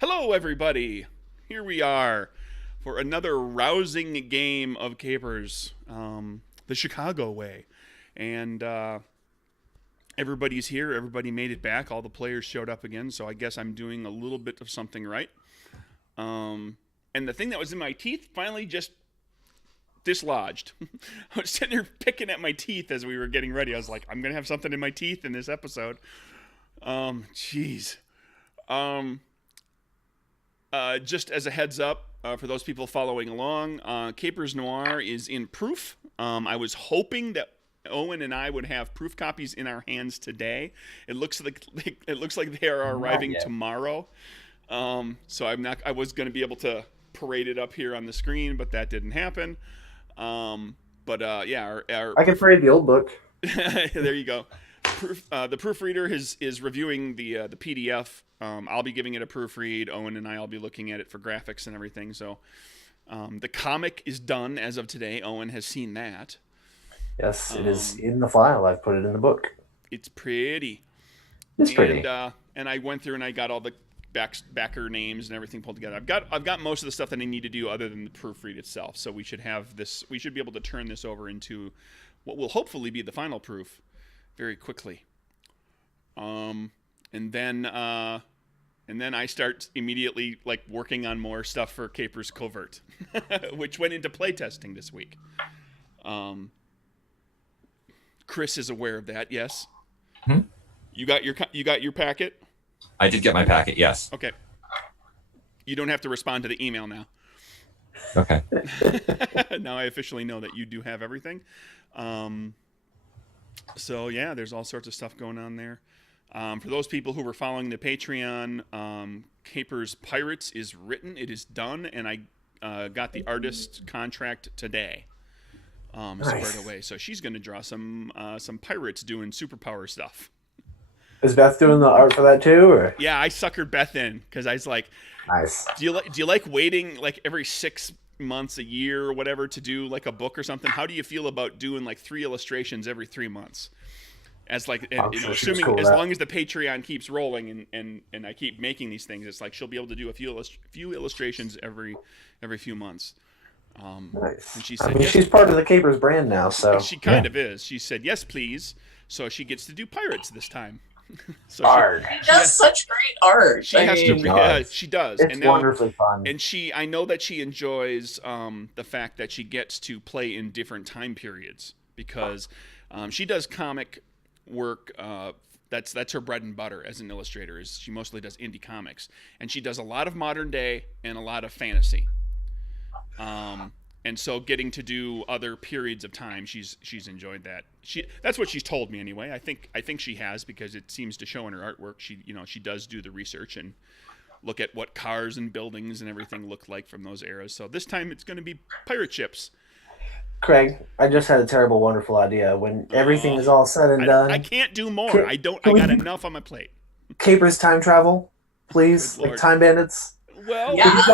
Hello, everybody. Here we are for another rousing game of Capers, the Chicago way. And everybody's here. Everybody made it back. All the players showed up again, so I guess I'm doing a little bit of something right. And the thing that was in my teeth finally just dislodged. I was sitting there picking at my teeth as we were getting ready. I was like, I'm going to have something in my teeth in this episode. Jeez. Just as a heads up, for those people following along, Capers Noir is in proof. I was hoping that Owen and I would have proof copies in our hands today. It looks like they are arriving tomorrow. So I was going to be able to parade it up here on the screen, but that didn't happen. Yeah, I can parade the old book. There you go. The proofreader is reviewing the PDF. I'll be giving it a proofread. Owen and I will be looking at it for graphics and everything. So the comic is done as of today. Owen has seen that. Yes, it is in the file. I've put it in the book. It's pretty. It's pretty. And I went through and I got all the backer names and everything pulled together. I've got most of the stuff that I need to do other than the proofread itself. So we should have this. We should be able to turn this over into what will hopefully be the final proof very quickly. And then I start immediately working on more stuff for Capers Covert, which went into playtesting this week. Chris is aware of that. Yes. Hmm? You got your packet? I did get my packet. Yes. Okay. You don't have to respond to the email now. Okay. Now I officially know that you do have everything. So yeah, there's all sorts of stuff going on there. For those people who were following the Patreon, Capers Pirates is written. It is done, and I got the artist contract today. Squared away. So she's going to draw some pirates doing superpower stuff. Is Beth doing the art for that too, or? Yeah, I suckered Beth in because I was like, nice. Do you like waiting every 6 months, a year, or whatever to do a book or something? How do you feel about doing 3 illustrations every 3 months? As assuming cool, as long as the Patreon keeps rolling and I keep making these things, it's she'll be able to do a few illustrations every few months. Nice. And she said, she's part of the Capers brand now, so she kind of is. She said, "Yes, please." So she gets to do pirates this time. So she does such great art. She has to. Yeah, she does. It's wonderfully fun. And I know that she enjoys the fact that she gets to play in different time periods because she does comic work. That's her bread and butter as an illustrator. She mostly does indie comics, and she does a lot of modern day and a lot of fantasy. And so getting to do other periods of time, she's enjoyed that. That's what she's told me anyway. I think she has because it seems to show in her artwork. She does do the research and look at what cars and buildings and everything look like from those eras. So this time it's going to be pirate ships. Craig, I just had a terrible, wonderful idea. When everything is all said and done, I can't do more. I got enough on my plate. Capers time travel, please, like Time Bandits. Well, yeah.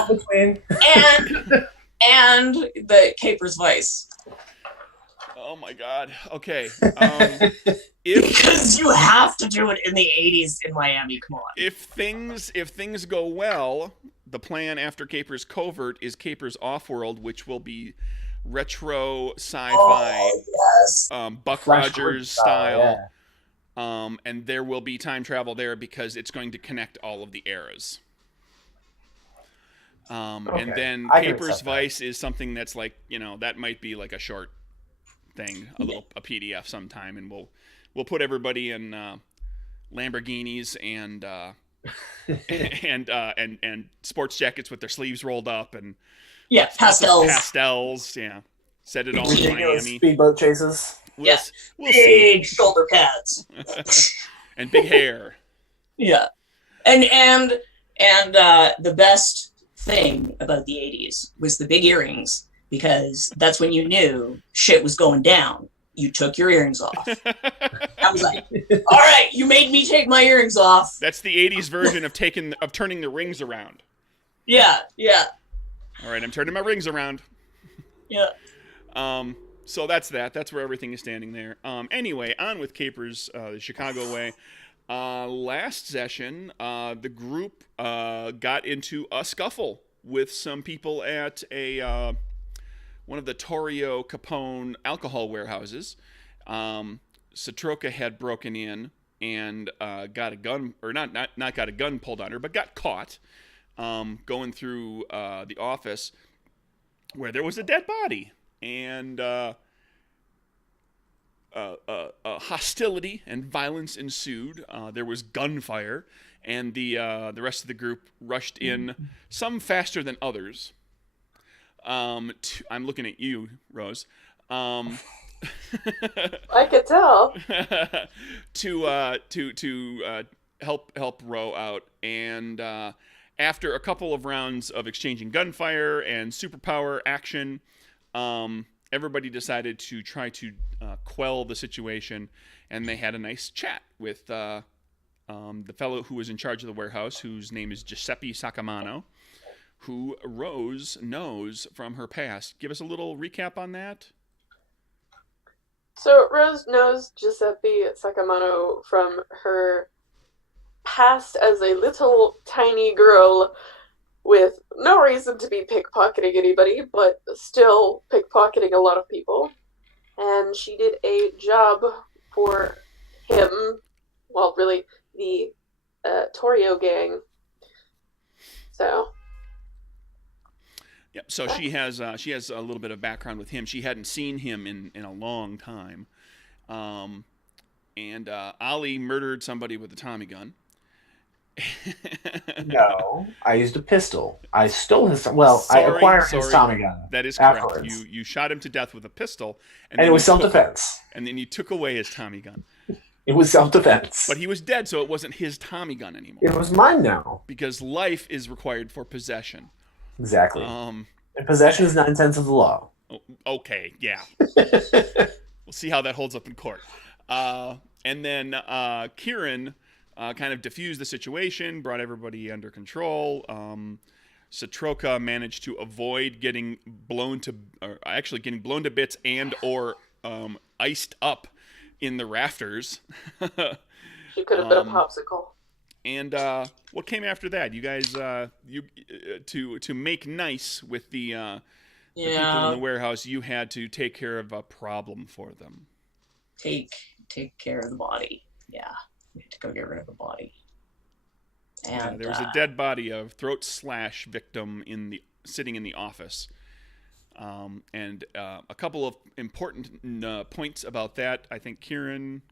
And the Capers Vice. Oh my God. Okay. Because you have to do it in the 80s in Miami. Come on. If things go well, the plan after Capers Covert is Capers Offworld, which will be retro sci-fi, yes. Buck Flash Rogers style. Yeah. And there will be time travel there because it's going to connect all of the eras. Okay. And then I Capers Vice is something that's that might be a short thing, a PDF sometime, and we'll put everybody in Lamborghinis and sports jackets with their sleeves rolled up and pastels, yeah. Set it all in Miami. Speedboat chases. We'll big shoulder pads and big hair. Yeah, and the best thing about the 80s was the big earrings, because that's when you knew shit was going down. You took your earrings off. I was like, all right, you made me take my earrings off. That's the 80s version of turning the rings around. Yeah. All right, I'm turning my rings around. Yeah. So that's that. That's where everything is standing there. Anyway, on with Capers, the Chicago way. Last session, the group got into a scuffle with some people at a one of the Torrio Capone alcohol warehouses. Satroka had broken in and got a gun, or not got a gun pulled on her, but got caught going through the office where there was a dead body, and hostility and violence ensued. There was gunfire, and the rest of the group rushed in, some faster than others. I'm looking at you, Rose. I could tell. to help Ro out, and after a couple of rounds of exchanging gunfire and superpower action, everybody decided to try to quell the situation, and they had a nice chat with the fellow who was in charge of the warehouse, whose name is Giuseppe Sacamano, who Rose knows from her past. Give us a little recap on that. So Rose knows Giuseppe Sacamano from her past as a little tiny girl with no reason to be pickpocketing anybody, but still pickpocketing a lot of people. And she did a job for him, well, really, the Torrio gang. So... Yeah, so she has a little bit of background with him. She hadn't seen him in a long time, and Ali murdered somebody with a Tommy gun. No, I used a pistol. I stole his. Well, I acquired his Tommy gun. That is correct. Afterwards. You shot him to death with a pistol, and it was self-defense. And then you took away his Tommy gun. It was self-defense. But he was dead, so it wasn't his Tommy gun anymore. It was mine now. Because life is required for possession. Exactly. And possession is 9 tenths of the law. Okay, yeah. We'll see how that holds up in court. And then Kieran kind of diffused the situation, brought everybody under control. Satroka managed to avoid getting blown to bits and or iced up in the rafters. She could have been a popsicle. And what came after that? You guys, to make nice with the people in the warehouse, you had to take care of a problem for them. Take care of the body. Yeah, we had to go get rid of the body. And there was a dead body, a throat slash victim sitting in the office. And a couple of important points about that. I think, Kieran,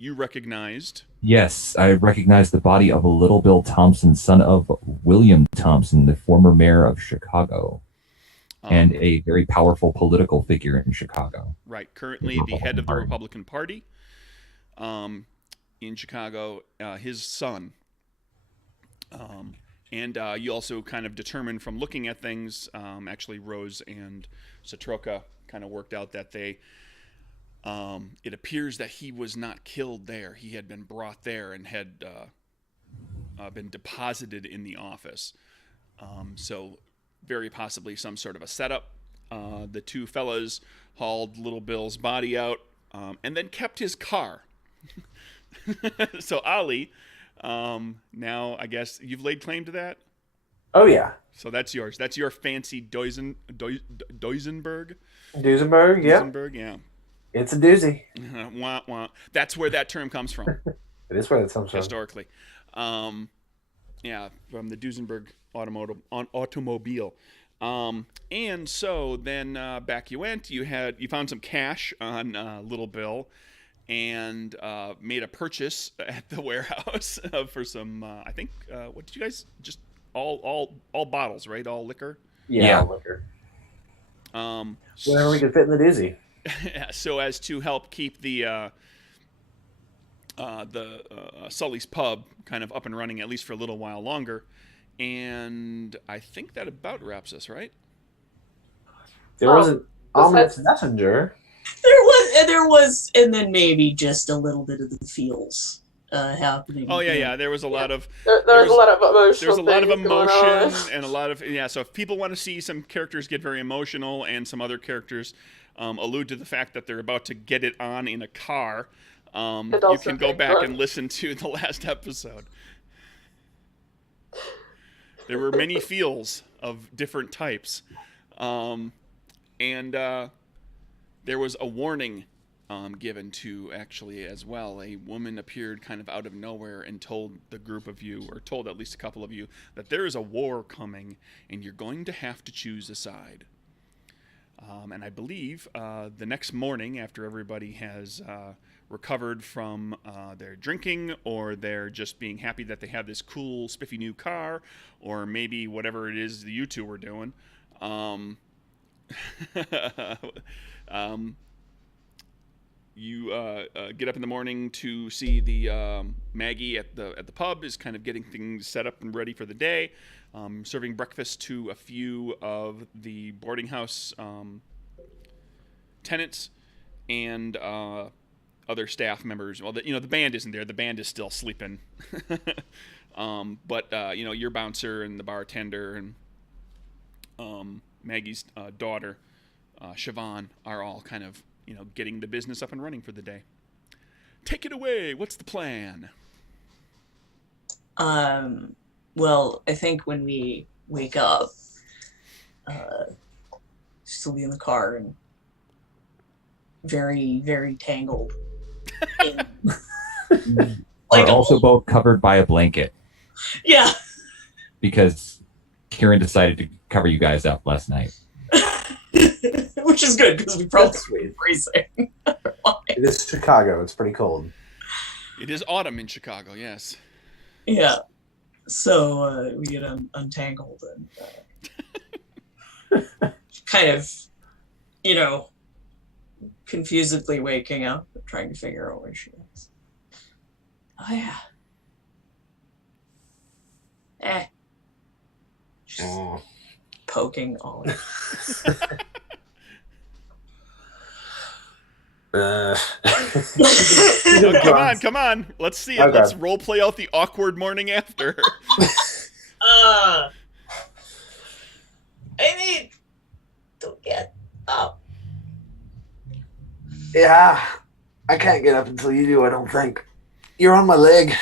you recognized. Yes, I recognized the body of a Little Bill Thompson, son of William Thompson, the former mayor of Chicago, and a very powerful political figure in Chicago. Right, currently the head of the Republican Party in Chicago, his son. And you also kind of determined from looking at things, actually Rose and Satroka kind of worked out that they... it appears that he was not killed there. He had been brought there and had been deposited in the office. So very possibly some sort of a setup. The two fellas hauled Little Bill's body out and then kept his car. So Ali, now I guess you've laid claim to that? Oh, yeah. So that's yours. That's your fancy Duisenberg? Duisenberg, yeah. Duisenberg, yeah. It's a doozy. Wah, wah. That's where that term comes from. It is where that comes from. Historically. Yeah, from the Duesenberg automobile. And so then back you went. You found some cash on Little Bill and made a purchase at the warehouse for some, I think, what did you guys, just all bottles, right? All liquor? Yeah. All liquor. Whatever we could fit in the doozy. So as to help keep the Sully's Pub kind of up and running, at least for a little while longer. And I think that about wraps us, right? There was an ominous messenger. There was, and then maybe just a little bit of the feels happening. Oh yeah. There was a lot of there was a lot of emotion. There's a lot of emotion and a lot of So if people want to see some characters get very emotional and some other characters allude to the fact that they're about to get it on in a car, And you also can go very back drunk. and listen to the last episode. There were many feels of different types. And there was a warning given to, actually, as well. A woman appeared kind of out of nowhere and told the group of you, or told at least a couple of you, that there is a war coming and you're going to have to choose a side. And I believe the next morning, after everybody has recovered from their drinking, or they're just being happy that they have this cool, spiffy new car, or maybe whatever it is that you two were doing, you get up in the morning to see the Maggie at the pub is kind of getting things set up and ready for the day, serving breakfast to a few of the boarding house tenants and other staff members. Well, the band isn't there. The band is still sleeping. But your bouncer and the bartender and Maggie's daughter, Siobhan, are all kind of, getting the business up and running for the day. Take it away. What's the plan? Well, I think when we wake up, still be in the car and very, very tangled. Are also both covered by a blanket Yeah. because Kieran decided to cover you guys up last night. Which is good because we probably That's sweet. freezing. It is Chicago. It's pretty cold. It is autumn in Chicago, yes. Yeah. So we get untangled and kind of, confusedly waking up, trying to figure out where she is. Oh, yeah. Just poking all over. Come on. Let's see it. Okay. Let's role play out the awkward morning after. I need to get up. Yeah, I can't get up until you do, I don't think. You're on my leg.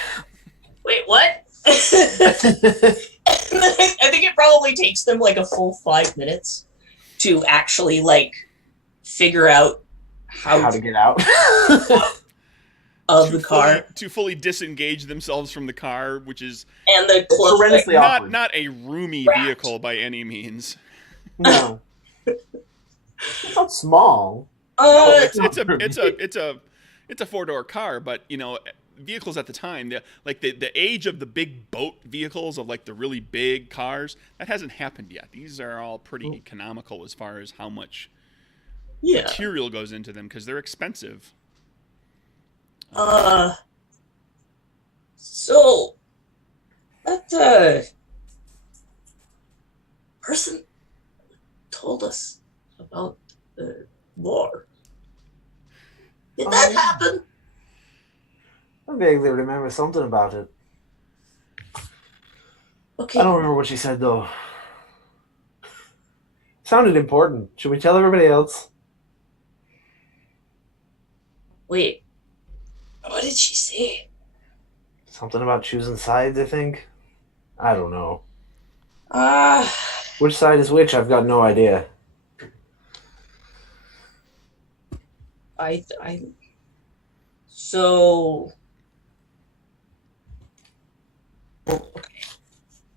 Wait, what? I think it probably takes them like a full 5 minutes to actually figure out how to get out. of the car to fully disengage themselves from the car, which is and the horrendously awkward. not a roomy Wrapped. vehicle by any means. No. It's not small. It's a 4-door car, but vehicles at the time, the age of the big boat vehicles, of the really big cars, that hasn't happened yet. These are all pretty economical as far as how much material goes into them, because they're expensive. So that person told us about the war. Did that happen? I vaguely remember something about it. Okay. I don't remember what she said, though. Sounded important. Should we tell everybody else? Wait. What did she say? Something about choosing sides, I think. I don't know. Uh, Which side is which? I've got no idea. So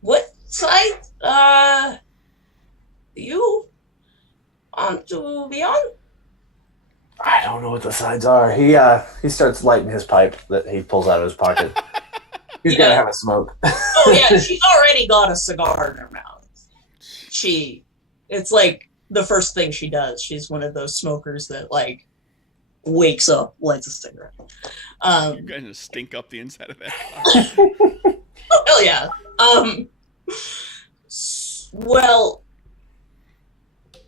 what side do you want to be on? I don't know what the sides are. He starts lighting his pipe that he pulls out of his pocket. He's gonna have a smoke. Oh yeah, she's already got a cigar in her mouth. It's the first thing she does. She's one of those smokers that wakes up, lights a cigarette. You're going to stink up the inside of that. Oh, hell yeah. Well,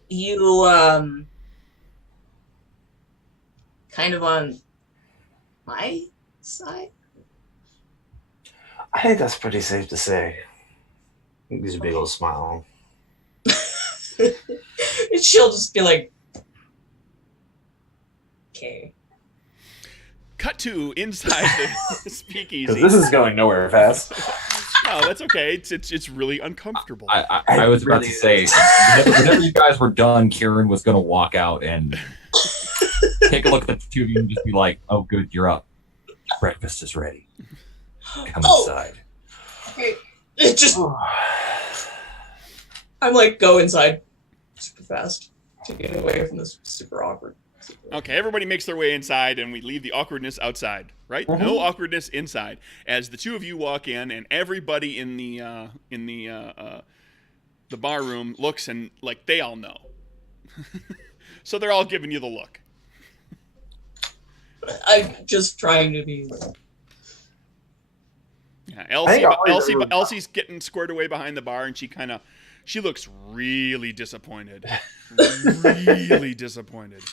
you, kind of on my side? I think that's pretty safe to say. Gives a big old smile. She'll just be like, okay. cut to inside the speakeasy. Because this is going nowhere fast. No, that's okay. It's really uncomfortable. I was about to say, whenever you guys were done, Kieran was going to walk out and take a look at the two of you and just be like, "Oh, good, you're up. Breakfast is ready. Come inside." Okay. It just. I'm like, go inside super fast to get away from this super awkward situation. Okay, everybody makes their way inside, and we leave the awkwardness outside, right? No awkwardness inside. As the two of you walk in, and everybody in the bar room looks and like they all know, so they're all giving you the look. I'm just trying to be. Yeah, Elsie's getting squared away behind the bar, and she looks really disappointed. Really disappointed.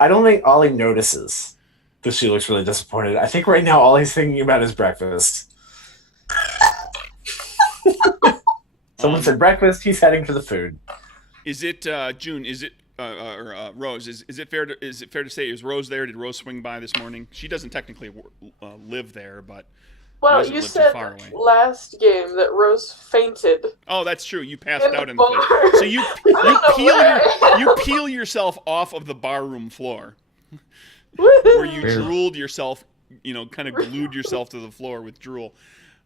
I don't think Ollie notices that she looks really disappointed. I think right now all he's thinking about is breakfast. Someone said breakfast. He's heading for the food. Is it June? Is it Rose? Is it fair to say is Rose there? Did Rose swing by this morning? She doesn't technically live there, but. Well, you said last game that Rose fainted. Oh, that's true. You passed out in the place. So you peel yourself off of the barroom floor, where you drooled yourself. Kind of glued yourself to the floor with drool,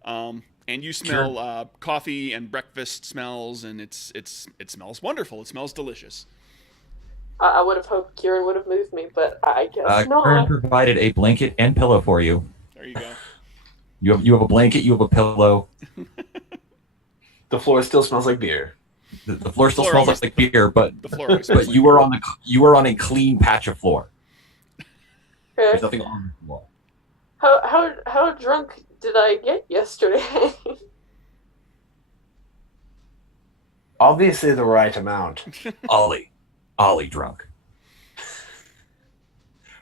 and you smell coffee and breakfast smells, and it smells wonderful. It smells delicious. I would have hoped Kieran would have moved me, but I guess not. Kieran provided a blanket and pillow for you. There you go. You have a blanket, you have a pillow. The floor still smells like beer. The floor still smells like beer, but but you were on a clean patch of floor. Okay. There's nothing on the floor. How drunk did I get yesterday? Obviously the right amount. Ollie drunk.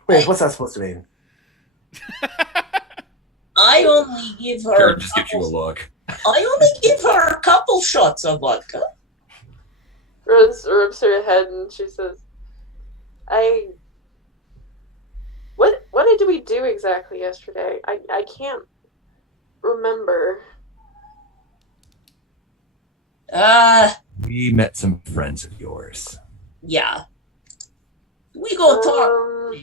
Wait, what's that supposed to mean? I only give her. Karen just gives you a look. I only give her a couple shots of vodka. Rose rubs her head and she says, What did we do exactly yesterday? I can't remember. We met some friends of yours. Yeah. We go talk.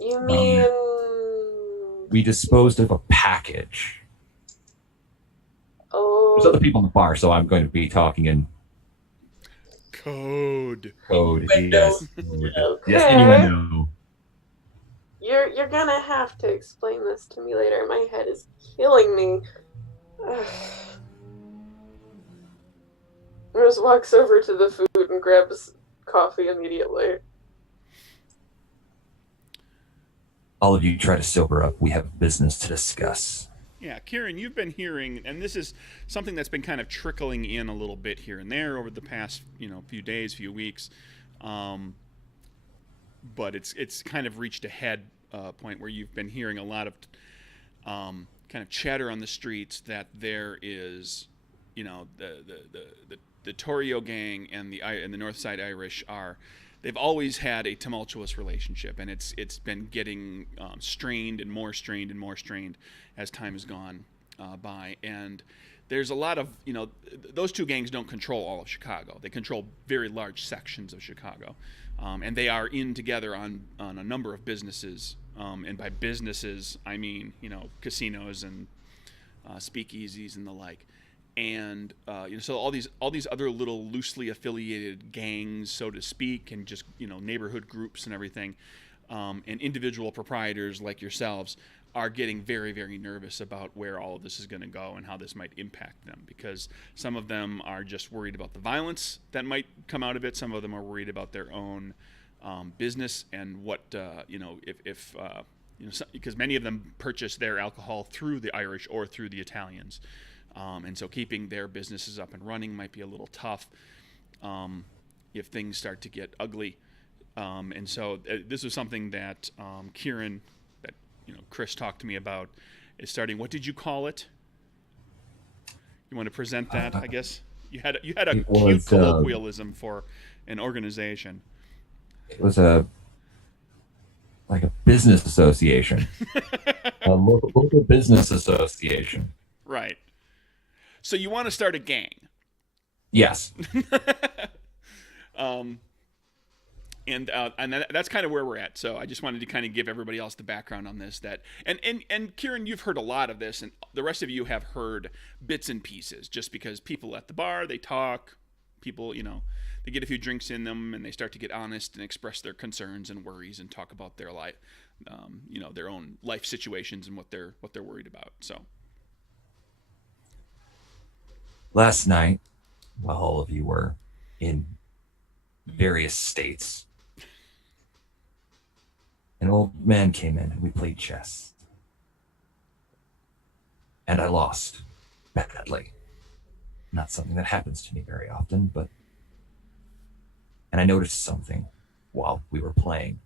You mean... We disposed of a package. Oh. There's other people in the bar, so I'm going to be talking in code. Yes. Okay. Yes, innuendo. You're gonna have to explain this to me later. My head is killing me. Rose walks over to the food and grabs coffee immediately. All of you try to sober up. We have business to discuss. Yeah, Kieran, you've been hearing, and this is something that's been kind of trickling in a little bit here and there over the past, few days, few weeks. But it's kind of reached a head point where you've been hearing a lot of kind of chatter on the streets that there is, the Torrio gang and the Northside Irish they've always had a tumultuous relationship, and it's been getting strained and more strained and more strained as time has gone by. And there's a lot of, those two gangs don't control all of Chicago. They control very large sections of Chicago, and they are in together on a number of businesses. And by businesses, I mean, casinos and speakeasies and the like. And so all these other little loosely affiliated gangs, so to speak, and just neighborhood groups and everything, and individual proprietors like yourselves are getting very, very nervous about where all of this is going to go and how this might impact them, because some of them are just worried about the violence that might come out of it. Some of them are worried about their own business and what because many of them purchase their alcohol through the Irish or through the Italians. And so keeping their businesses up and running might be a little tough if things start to get ugly. And so this was something that Kieran, that Chris talked to me about, is starting. What did you call it? You want to present that? I guess you had a cute colloquialism for an organization. It was a Like a business association. A local business association. Right. So you want to start a gang. Yes. And that's kind of where we're at. So I just wanted to kind of give everybody else the background on this. And Kieran, you've heard a lot of this, and the rest of you have heard bits and pieces. Just because people at the bar, they talk, people, they get a few drinks in them, and they start to get honest and express their concerns and worries and talk about their life, their own life situations and what they're worried about. So Last night, while all of you were in various states, an old man came in and we played chess. And I lost badly. Not something that happens to me very often, and I noticed something while we were playing.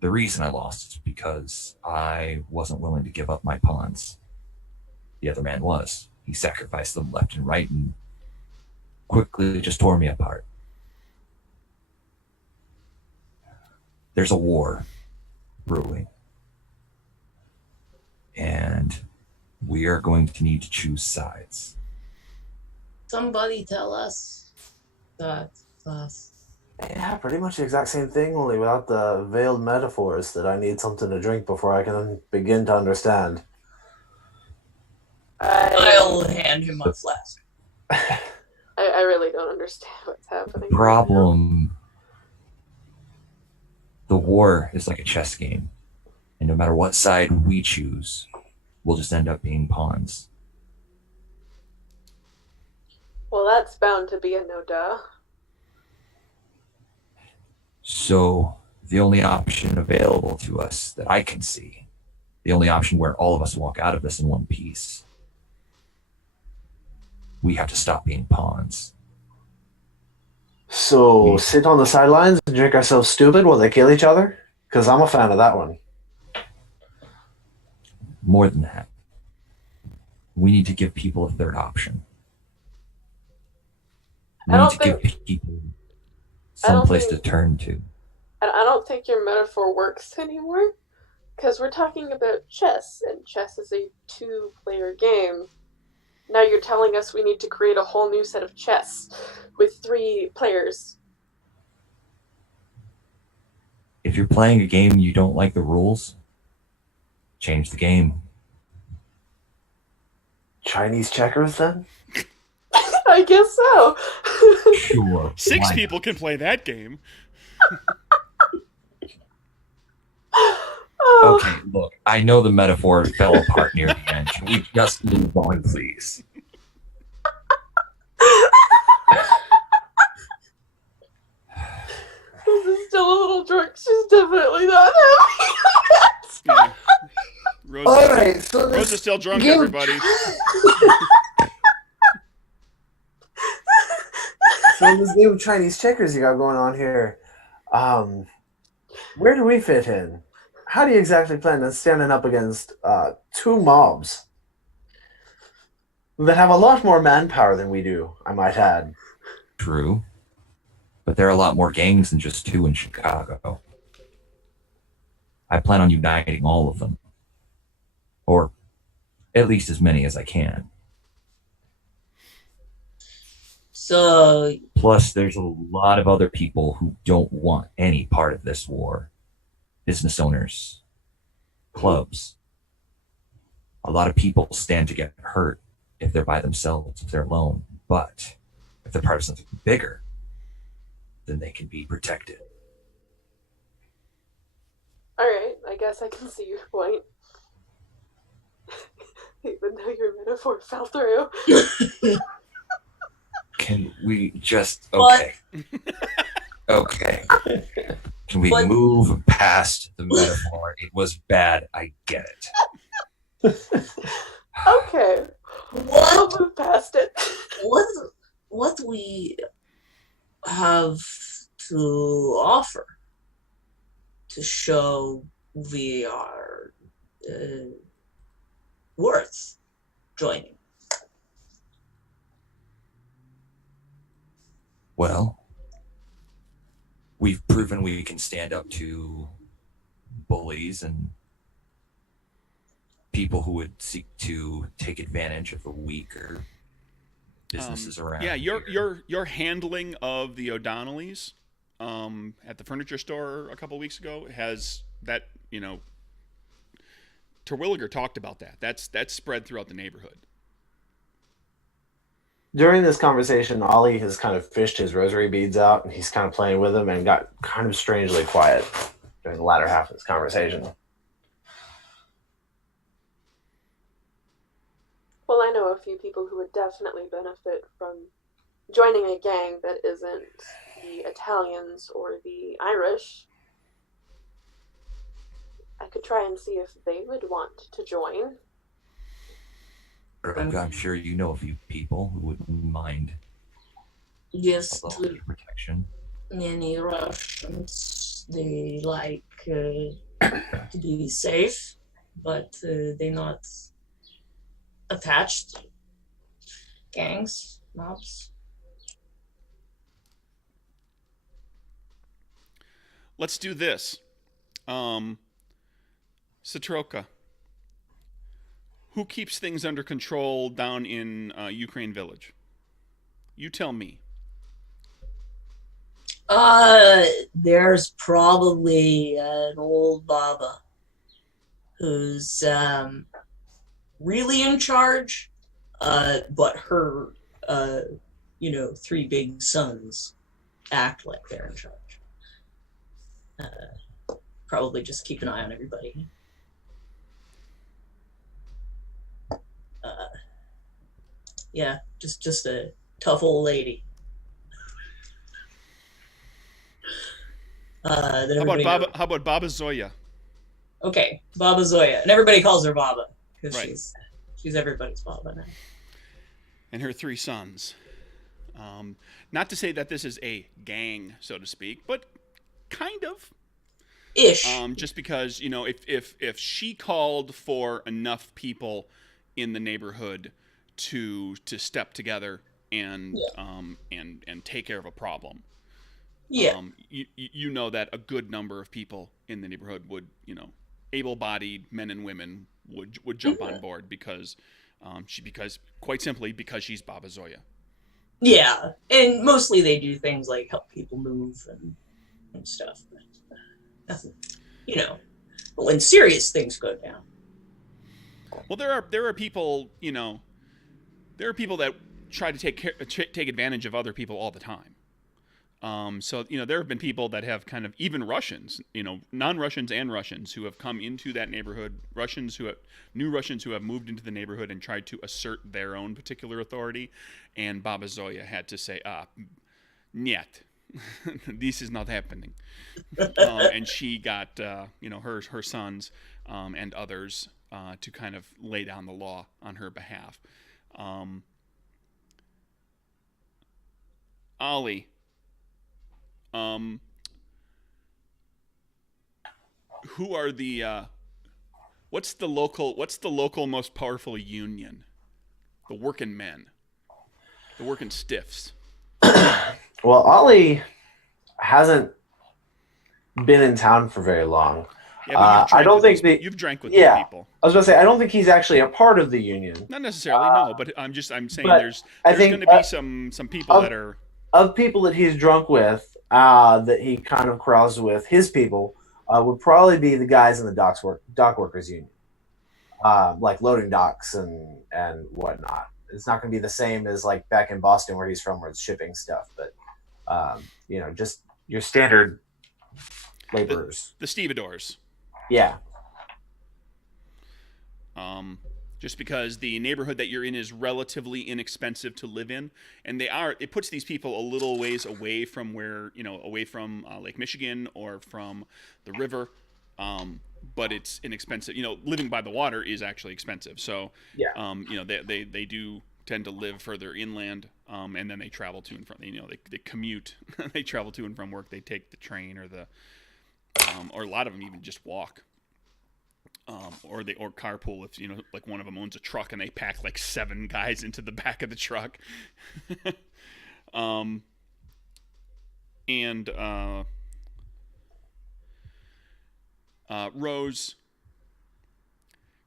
The reason I lost is because I wasn't willing to give up my pawns. The other man was. He sacrificed them left and right and quickly just tore me apart. There's a war brewing. And we are going to need to choose sides. Somebody tell us that. Yeah, pretty much the exact same thing, only without the veiled metaphors that I need something to drink before I can begin to understand. I'll hand him my flask. I really don't understand what's happening. Problem. The war is like a chess game. And no matter what side we choose, we'll just end up being pawns. Well, that's bound to be a no-duh. So the only option available to us that I can see, the only option where all of us walk out of this in one piece, we have to stop being pawns. So, sit on the sidelines and drink ourselves stupid while they kill each other? Because I'm a fan of that one. More than that, we need to give people a third option. We need to give people someplace to turn to. And I don't think your metaphor works anymore, because we're talking about chess, and chess is a 2-player game. Now you're telling us we need to create a whole new set of chess with 3 players. If you're playing a game and you don't like the rules, change the game. Chinese checkers, then? I guess so. Sure. 6 people can play that game. Okay, look, I know the metaphor fell apart near the end. Can we just move on, please? This is still a little drunk. She's definitely not happy. Yeah. Rose, All right, so Rose is still drunk, game- everybody. So this game of Chinese checkers you got going on here, where do we fit in? How do you exactly plan on standing up against 2 mobs that have a lot more manpower than we do, I might add? True. But there are a lot more gangs than just 2 in Chicago. I plan on uniting all of them. Or at least as many as I can. So, Plus, there's a lot of other people who don't want any part of this war. Business owners, clubs. A lot of people stand to get hurt if they're by themselves, if they're alone. But if they're part of something bigger, then they can be protected. Alright, I guess I can see your point. Even though your metaphor fell through. Can we just... Okay. Okay. Can we move past the metaphor? It was bad. I get it. Okay. We'll move past it. what we have to offer to show we are worth joining? Well, we've proven we can stand up to bullies and people who would seek to take advantage of the weaker businesses around. Yeah, here. your handling of the O'Donnellys at the furniture store a couple weeks ago has that, Terwilliger talked about that. That's spread throughout the neighborhood. During this conversation, Ollie has kind of fished his rosary beads out, and he's kind of playing with them and got kind of strangely quiet during the latter half of this conversation. Well, I know a few people who would definitely benefit from joining a gang that isn't the Italians or the Irish. I could try and see if they would want to join. I'm sure you know a few people who wouldn't mind Yes, a little protection. many Russians, they like to be safe, but they're not attached. Gangs, mobs. Let's do this. Satroka, who keeps things under control down in Ukraine Village? You tell me. There's probably an old Baba who's really in charge, but her, three big sons act like they're in charge. Probably just keep an eye on everybody. Yeah, just a tough old lady. That everybody knows. How about Baba Zoya? Okay, Baba Zoya, and everybody calls her Baba because Right. she's everybody's Baba now. And her three sons. Not to say that this is a gang, so to speak, but kind of. Ish. Just because, if she called for enough people in the neighborhood to step together and and take care of a problem. Yeah. You know that a good number of people in the neighborhood would, able-bodied men and women would jump on board because quite simply because she's Baba Zoya. Yeah, and mostly they do things like help people move and stuff. But nothing, But when serious things go down. Well, there are people, there are people that try to take advantage of other people all the time. So there have been people that have kind of, even Russians, non-Russians and Russians who have come into that neighborhood, new Russians who have moved into the neighborhood and tried to assert their own particular authority, and Baba Zoya had to say, "Niet, this is not happening," and she got her sons and others to kind of lay down the law on her behalf. Ollie. Who are the what's the local most powerful union? The working men. The working stiffs. Well, Ollie hasn't been in town for very long. Yeah, but I don't think you've drank with yeah, these people. I was going to say, I don't think he's actually a part of the union. Not necessarily, no, but I'm saying but there's I think, going to be some people that are of people that he's drunk with, that he kind of carouses with, his people would probably be the guys in the dock workers union, like loading docks and whatnot. It's not going to be the same as like back in Boston where he's from, where it's shipping stuff, but just your standard laborers, the stevedores. Yeah. Just because the neighborhood that you're in is relatively inexpensive to live in, and it puts these people a little ways away from away from Lake Michigan or from the river, but it's inexpensive. Living by the water is actually expensive, so yeah. They do tend to live further inland, and then they travel to and from. They commute, they travel to and from work. They take the train or or a lot of them even just walk. Or carpool if like one of them owns a truck and they pack like 7 guys into the back of the truck. Rose,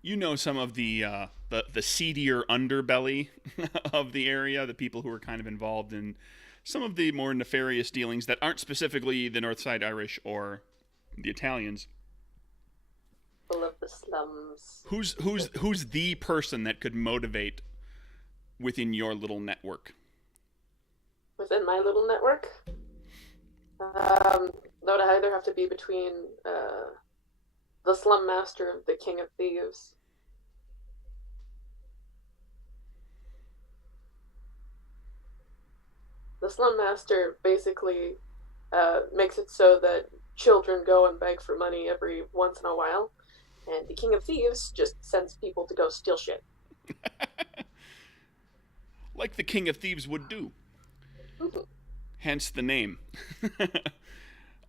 you know some of the seedier underbelly of the area, the people who are kind of involved in some of the more nefarious dealings that aren't specifically the Northside Irish or the Italians. Full of the slums. Who's the person that could motivate within your little network? Within my little network? That would either have to be between the slum master of the King of Thieves. The slum master basically makes it so that children go and beg for money every once in a while, and the King of Thieves just sends people to go steal shit. Like the King of Thieves would do. Hence the name. They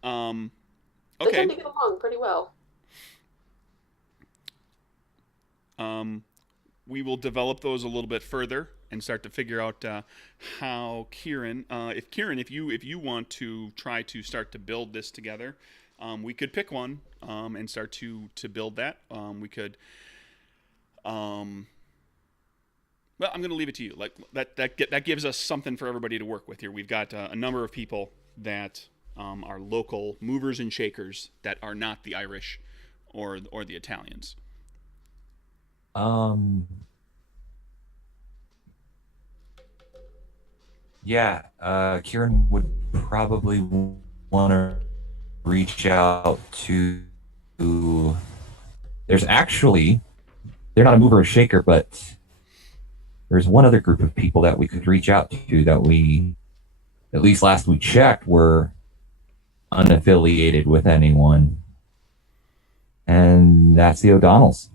Okay. tend to get along pretty well. We will develop those a little bit further and start to figure out how Kieran, if you want to try to start to build this together, we could pick one and start to build that. We could. Well, I'm going to leave it to you. Like that gives us something for everybody to work with here. We've got a number of people that are local movers and shakers that are not the Irish or the Italians. Yeah, Kieran would probably want to reach out to. They're not a mover or shaker, but there's one other group of people that we could reach out to that we, at least last we checked, were unaffiliated with anyone. And that's the O'Donnells.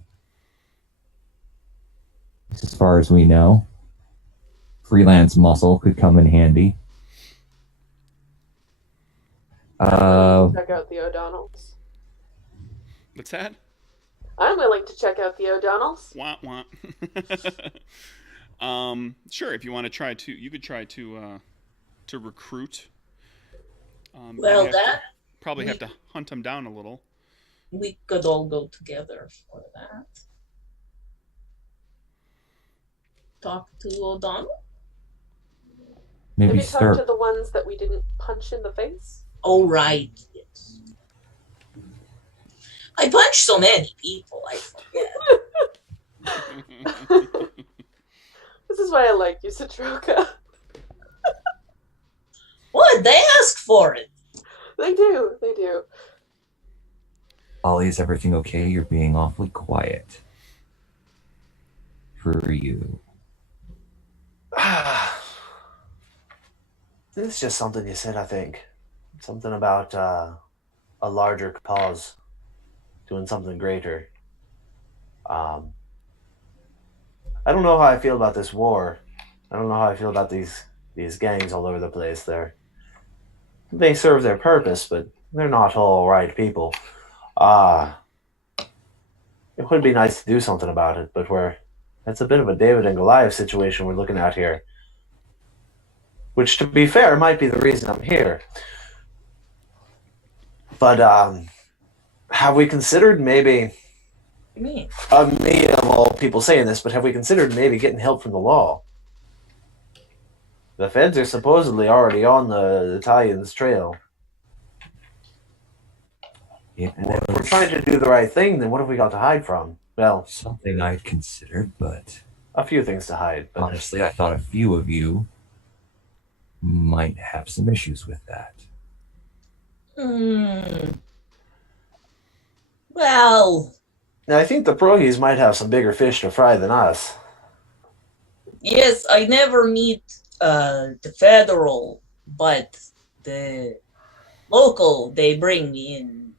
As far as we know. Freelance muscle could come in handy. Check out the O'Donnells. What's that? I'm willing to check out the O'Donnells. Wah, wah. Sure, if you want to try to, you could try to recruit. Well, you have to hunt them down a little. We could all go together for that. Talk to O'Donnell? Have Maybe you talked to the ones that we didn't punch in the face? Oh, right. Yes. I punched so many people, I forget. This is why I like you, Citroka. What? They ask for it. They do. They do. Ollie, is everything okay? You're being awfully quiet. For you. This is just something you said, I think. Something about a larger cause, doing something greater. I don't know how I feel about this war. I don't know how I feel about these gangs all over the place. They serve their purpose, but they're not all right people. It would be nice to do something about it, but that's a bit of a David and Goliath situation we're looking at here. Which, to be fair, might be the reason I'm here. But have we considered maybe... What do you mean? Me of all people saying this, but have we considered maybe getting help from the law? The feds are supposedly already on the Italians' trail. It And if we're was trying to do the right thing, then what have we got to hide from? Well, something I'd considered, but a few things to hide. But honestly, I thought a few of you might have some issues with that. Well, I think the Progies might have some bigger fish to fry than us. yes, I never meet the federal, but the local, they bring me in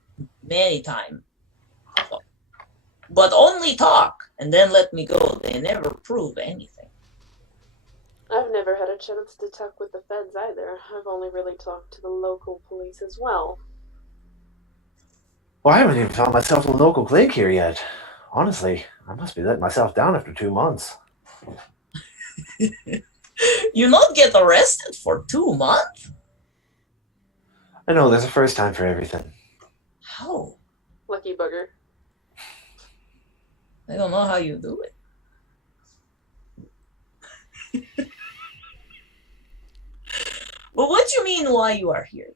many times. But only talk, and then let me go. They never prove anything. I've never had a chance to talk with the feds either. I've only really talked to the local police as well. Well, I haven't even found myself a local clique here yet. Honestly, I must be letting myself down after 2 months. You not get arrested for 2 months? I know, there's a first time for everything. How? Lucky bugger. I don't know how you do it. Well, what do you mean why you are here?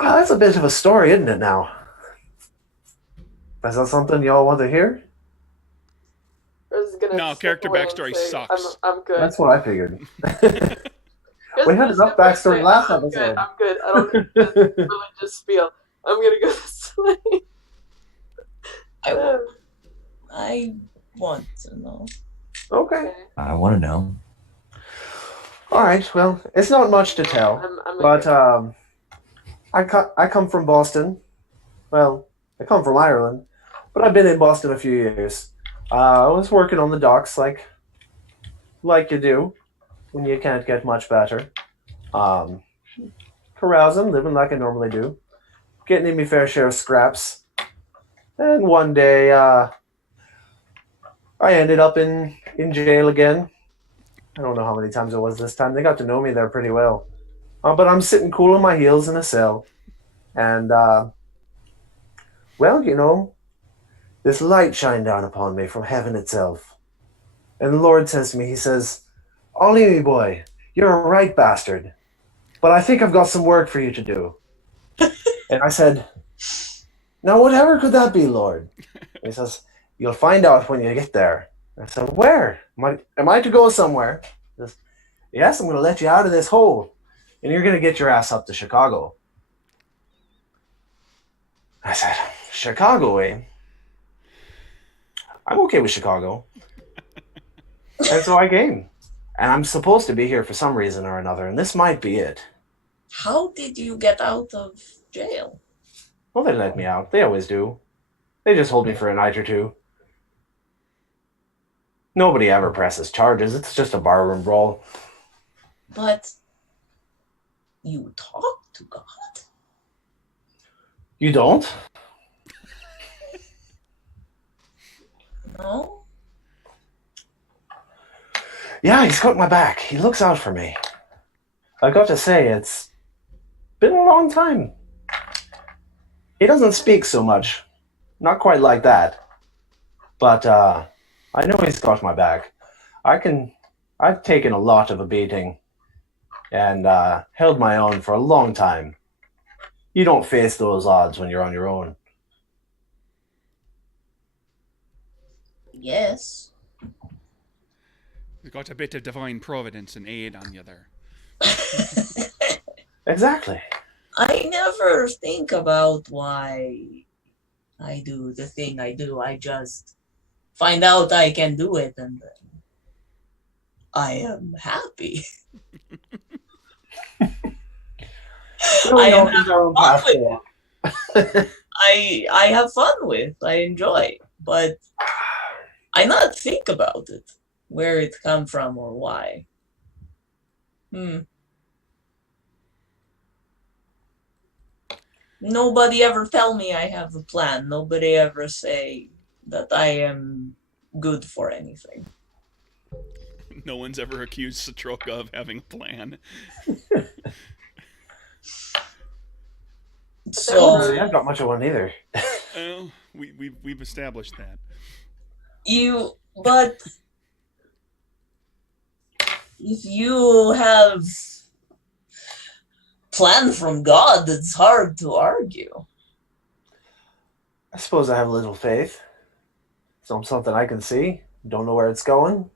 Oh, that's a bit of a story, isn't it now? Is that something y'all want to hear? Rose is gonna No, step character away and backstory say, sucks. I'm good. That's what I figured. Rose We is had gonna enough step away and backstory say, last I'm episode. Good. I'm good. I don't need this religious spiel. I'm gonna go this way. I want to know. Okay. I want to know. All right. Well, it's not much to tell, I'm but I come from Boston. Well, I come from Ireland, but I've been in Boston a few years. I was working on the docks like you do when you can't get much better. Carousing, living like I normally do, getting in my fair share of scraps. And one day, I ended up in jail again. I don't know how many times it was this time. They got to know me there pretty well. But I'm sitting cool on my heels in a cell. And, well, you know, this light shined down upon me from heaven itself. And the Lord says to me, he says, Ollie, me boy, you're a right bastard. But I think I've got some work for you to do. And I said, now whatever could that be, Lord? And he says, you'll find out when you get there. I said, where? Am I to go somewhere? He says, yes, I'm going to let you out of this hole. And you're going to get your ass up to Chicago. I said, Chicago, eh? I'm okay with Chicago. And so I came. And I'm supposed to be here for some reason or another, and this might be it. How did you get out of jail? Well, they let me out. They always do. They just hold me for a night or two. Nobody ever presses charges. It's just a barroom brawl. But you talk to God. You don't? No? Yeah, he's got my back. He looks out for me. I got to say, it's been a long time. He doesn't speak so much. Not quite like that. But I know he's got my back. I've taken a lot of a beating and held my own for a long time. You don't face those odds when you're on your own. Yes. You've got a bit of divine providence and aid on you there. Exactly. I never think about why I do the thing I do. I just find out I can do it and then I am happy. I am having fun with it. I have fun with. I enjoy, but I not think about it, where it come from or why. Nobody ever tell me I have a plan. Nobody ever say that I am good for anything. No one's ever accused Satroka of having a plan. So I haven't got much of one either. Well, we've established that. but if you have plan from God, it's hard to argue. I suppose I have a little faith. Something I can see. Don't know where it's going.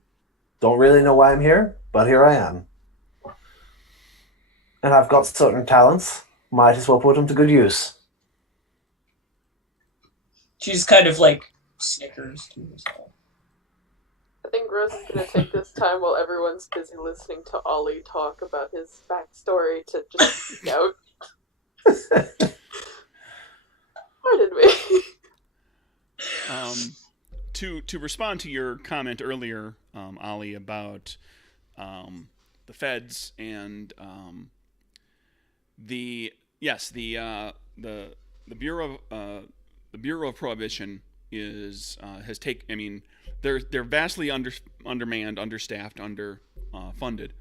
Don't really know why I'm here, but here I am. And I've got certain talents. Might as well put them to good use. She's kind of like snickers to herself. I think Rose is going to take this time while everyone's busy listening to Ollie talk about his backstory to just speak out. Pardon me. To respond to your comment earlier, Ollie, about the feds and the Bureau of Prohibition is has taken. I mean, they're vastly undermanned, understaffed, funded.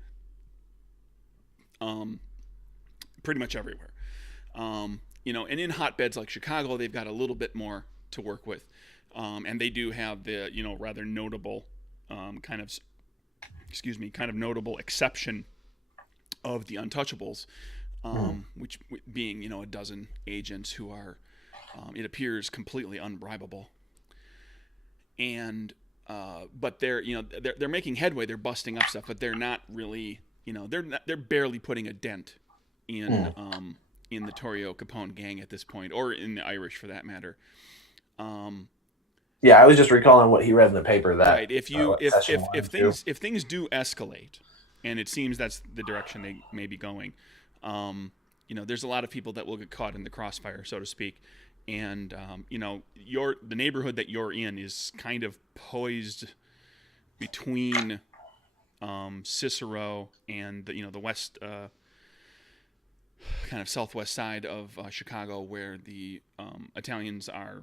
Pretty much everywhere. and in hotbeds like Chicago, they've got a little bit more to work with, and they do have the rather notable kind of notable exception of the Untouchables, which being a dozen agents who are, it appears, completely unbribable, and but they're making headway. They're busting up stuff, but they're not really, they're barely putting a dent in the Torrio Capone gang at this point, or in the Irish for that matter. Yeah, I was just recalling what he read in the paper that right. If things do escalate, and it seems that's the direction they may be going, there's a lot of people that will get caught in the crossfire, so to speak. And the neighborhood that you're in is kind of poised between Cicero and the west, kind of southwest side of Chicago, where the Italians are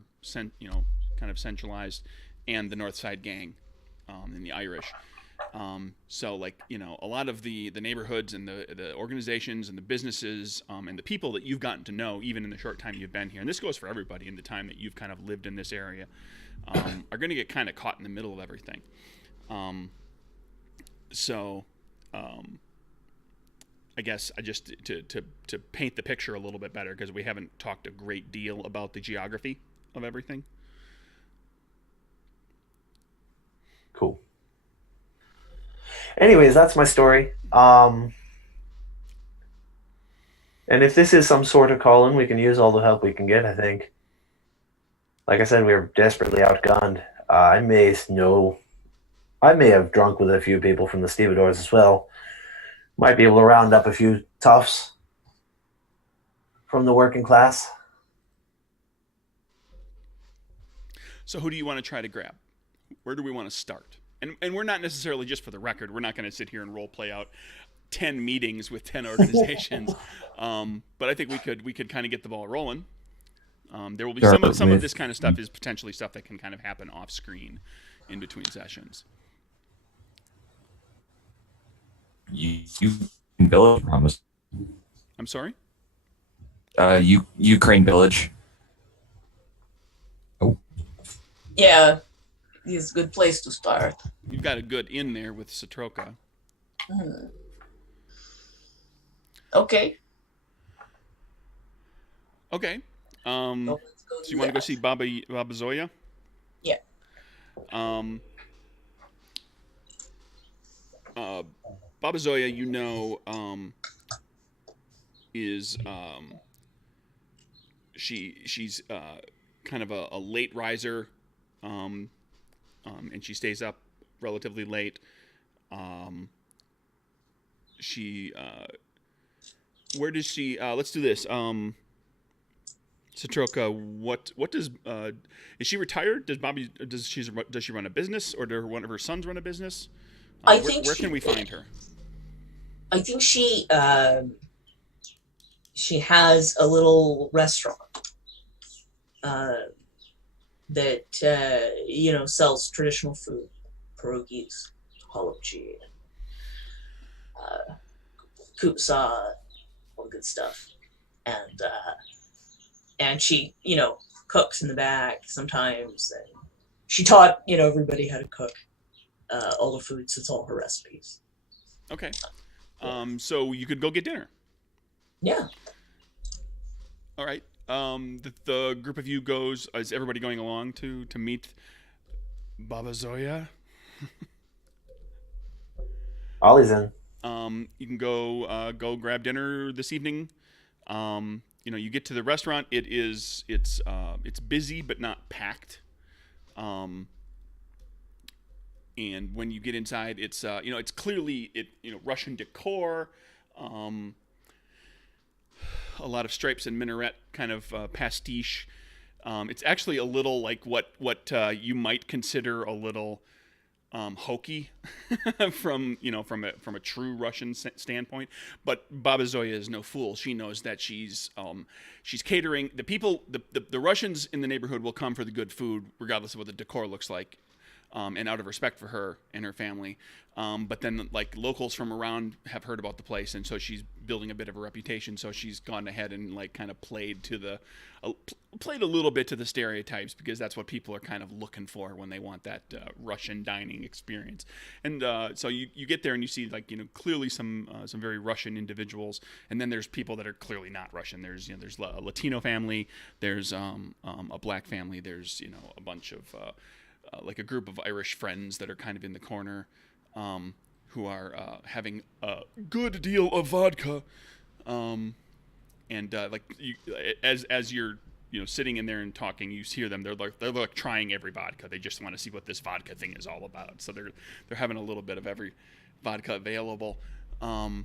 kind of centralized, and the North Side gang, and the Irish. So a lot of the neighborhoods and the organizations and the businesses and the people that you've gotten to know, even in the short time you've been here, and this goes for everybody in the time that you've kind of lived in this area, are going to get kind of caught in the middle of everything. I guess I just to paint the picture a little bit better, because we haven't talked a great deal about the geography of everything. Cool. Anyways, that's my story. And if this is some sort of call-in, we can use all the help we can get, I think. Like I said, we were desperately outgunned. I may have drunk with a few people from the stevedores as well. Might be able to round up a few toughs from the working class. So who do you want to try to grab? Where do we want to start? And we're not necessarily, just for the record, we're not going to sit here and role play out 10 meetings with 10 organizations. But I think we could kind of get the ball rolling. There will be some of this kind of stuff is potentially stuff that can kind of happen off screen in between sessions. Ukraine Village, promise. I'm sorry? Ukraine Village. Oh. Yeah, it's a good place to start. You've got a good in there with Satroka. Okay. Okay. So So you want to go see Baba Zoya? Yeah. Baba Zoya, is she's kind of a late riser, and she stays up relatively late. Where does she? Let's do this. Satroka, what does is she retired? Does she run a business, or does one of her sons run a business? Where can we find her? I think she has a little restaurant that sells traditional food, pierogies, holubchi, kupsa, all the good stuff, and she cooks in the back sometimes, and she taught everybody how to cook all the foods. It's all her recipes. Okay. So you could go get dinner. Yeah. All right. The group of you goes. Is everybody going along to meet Baba Zoya? Ollie's in. You can go grab dinner this evening. You get to the restaurant. It's busy but not packed. And when you get inside, it's it's clearly Russian decor, a lot of stripes and minaret kind of pastiche. It's actually a little like what you might consider a little hokey from a true Russian standpoint. But Baba Zoya is no fool. She knows that she's catering the people. The Russians in the neighborhood will come for the good food, regardless of what the decor looks like. and out of respect for her and her family. But then like locals from around have heard about the place, and so she's building a bit of a reputation. So she's gone ahead and like kind of played a little bit to the stereotypes, because that's what people are kind of looking for when they want that Russian dining experience. And so you get there and you see like clearly some very Russian individuals, and then there's people that are clearly not Russian. There's there's a Latino family, there's a black family, there's a bunch of like a group of Irish friends that are kind of in the corner, who are having a good deal of vodka, and like as you're sitting in there and talking, you hear them. They're like trying every vodka. They just want to see what this vodka thing is all about. So they're having a little bit of every vodka available, and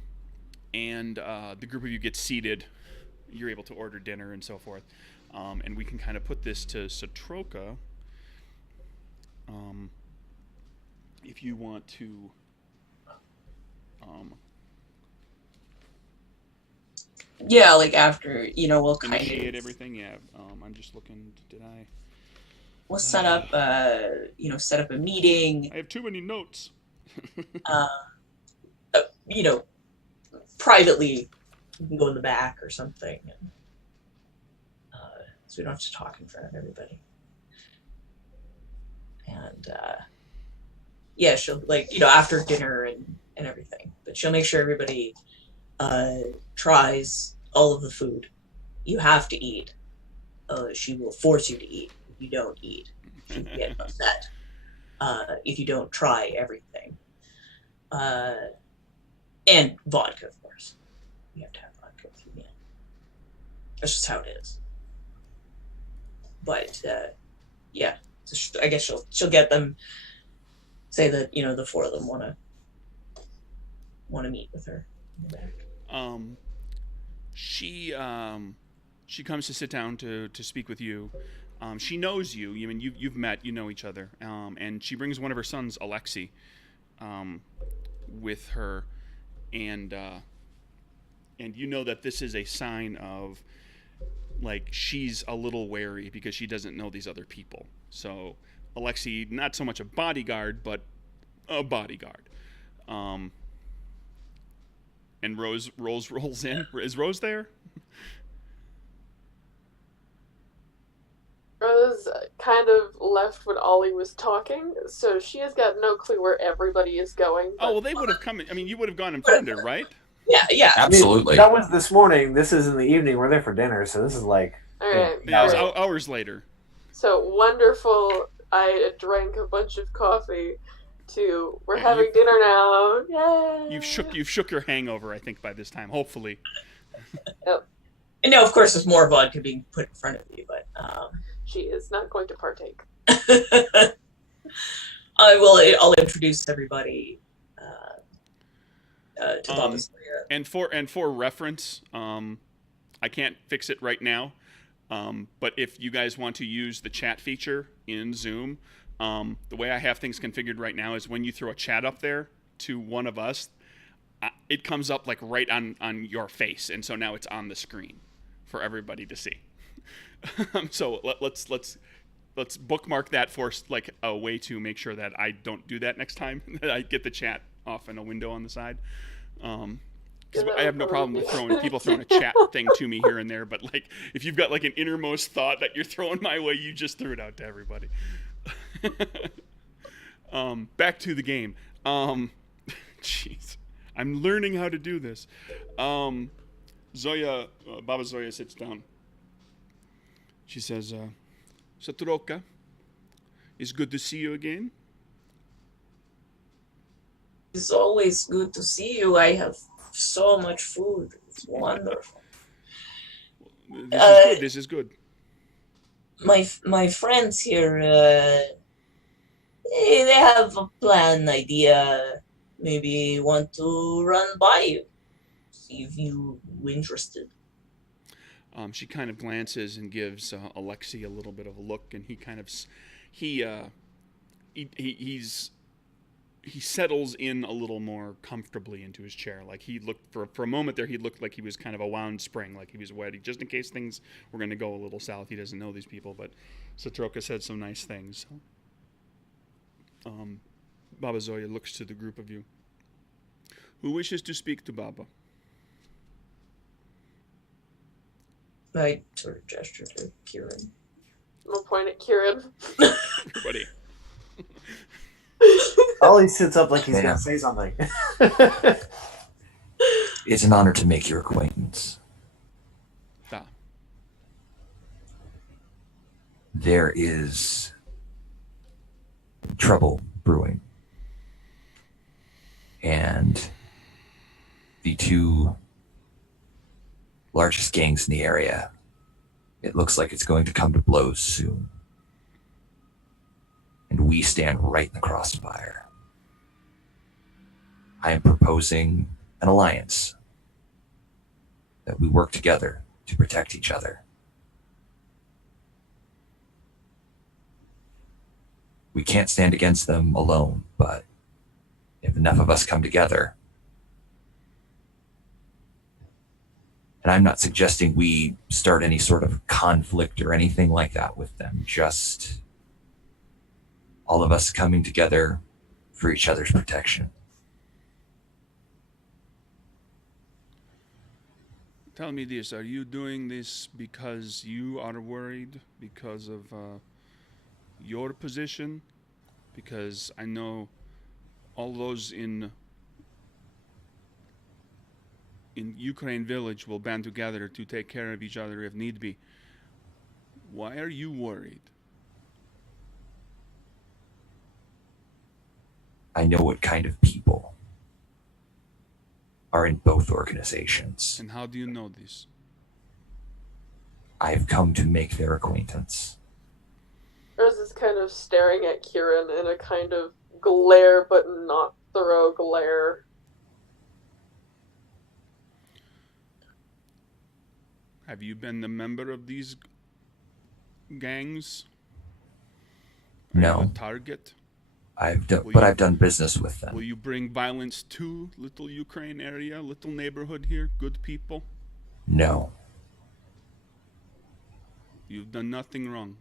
the group of you get seated. You're able to order dinner and so forth, and we can kind of put this to Satroka. If you want to Yeah, like after, we'll kind initiate of everything. Yeah, I'm just looking. Did I? we'll set up set up a meeting. I have too many notes. Privately, we can go in the back or something, and, so we don't have to talk in front of everybody. And yeah, she'll after dinner and everything, but she'll make sure everybody tries all of the food. You have to eat. She will force you to eat. If you don't eat, she will get upset. If you don't try everything. And vodka, of course. You have to have vodka with your meal. That's just how it is. But yeah, so I guess she'll get them. Say that the four of them want to meet with her in the back. She comes to sit down to speak with you. She knows you. I mean, you've met. You know each other. And she brings one of her sons, Alexei, with her, and you know that this is a sign of like she's a little wary because she doesn't know these other people. So Alexei, not so much a bodyguard, but a bodyguard. And Rose rolls in. Is Rose there? Rose kind of left when Ollie was talking, so she has got no clue where everybody is going. Oh, well, they would have come. I mean, you would have gone and found her, right? Yeah. Absolutely. That was this morning. This is in the evening. We're there for dinner, so this is like All right. Yeah, it was hours later. So wonderful. I drank a bunch of coffee. We're having dinner now. Yay! You've shook your hangover, I think, by this time. Hopefully. Yep. And now, of course, there's more vodka being put in front of you, but she is not going to partake. I'll introduce everybody to Baba Soya. And for reference, I can't fix it right now, but if you guys want to use the chat feature in Zoom, the way I have things configured right now is when you throw a chat up there to one of us, it comes up like right on your face, and so now it's on the screen for everybody to see. So let's bookmark that for like a way to make sure that I don't do that next time. That I get the chat off in a window on the side. Because I have no problem with people throwing a chat thing to me here and there, but like if you've got like an innermost thought that you're throwing my way, you just threw it out to everybody. Back to the game. Jeez, I'm learning how to do this. Zoya, Baba Zoya sits down. She says, Satroka, it's good to see you again. It's always good to see you. I have so much food. It's wonderful. This is good. My friends here, they have a plan, idea. Maybe want to run by you. See if you're interested. She kind of glances and gives Alexei a little bit of a look, and he settles in a little more comfortably into his chair. Like he looked for a moment there, he looked like he was kind of a wound spring, like he was wet, just in case things were going to go a little south. He doesn't know these people, but Satroka said some nice things. Baba Zoya looks to the group of you. Who wishes to speak to Baba? I sort of gesture to Kieran. I'll point at Kieran. Everybody. Ollie sits up like he's Yeah. going to say something. It's an honor to make your acquaintance. Ah. There is trouble brewing. And the two largest gangs in the area, it looks like it's going to come to blows soon. And we stand right in the crossfire. I am proposing an alliance that we work together to protect each other. We can't stand against them alone, but if enough of us come together, and I'm not suggesting we start any sort of conflict or anything like that with them, just all of us coming together for each other's protection. Tell me this, are you doing this because you are worried because of your position? Because I know all those in Ukraine village will band together to take care of each other if need be. Why are you worried? I know what kind of people are in both organizations. And how do you know this? I've come to make their acquaintance. Rose is kind of staring at Kieran in a kind of glare, but not thorough glare. Have you been a member of these gangs? Are you No. a target? I've done, Will but you- I've done business with them. Will you bring violence to little Ukraine area, little neighborhood here, good people? No. You've done nothing wrong.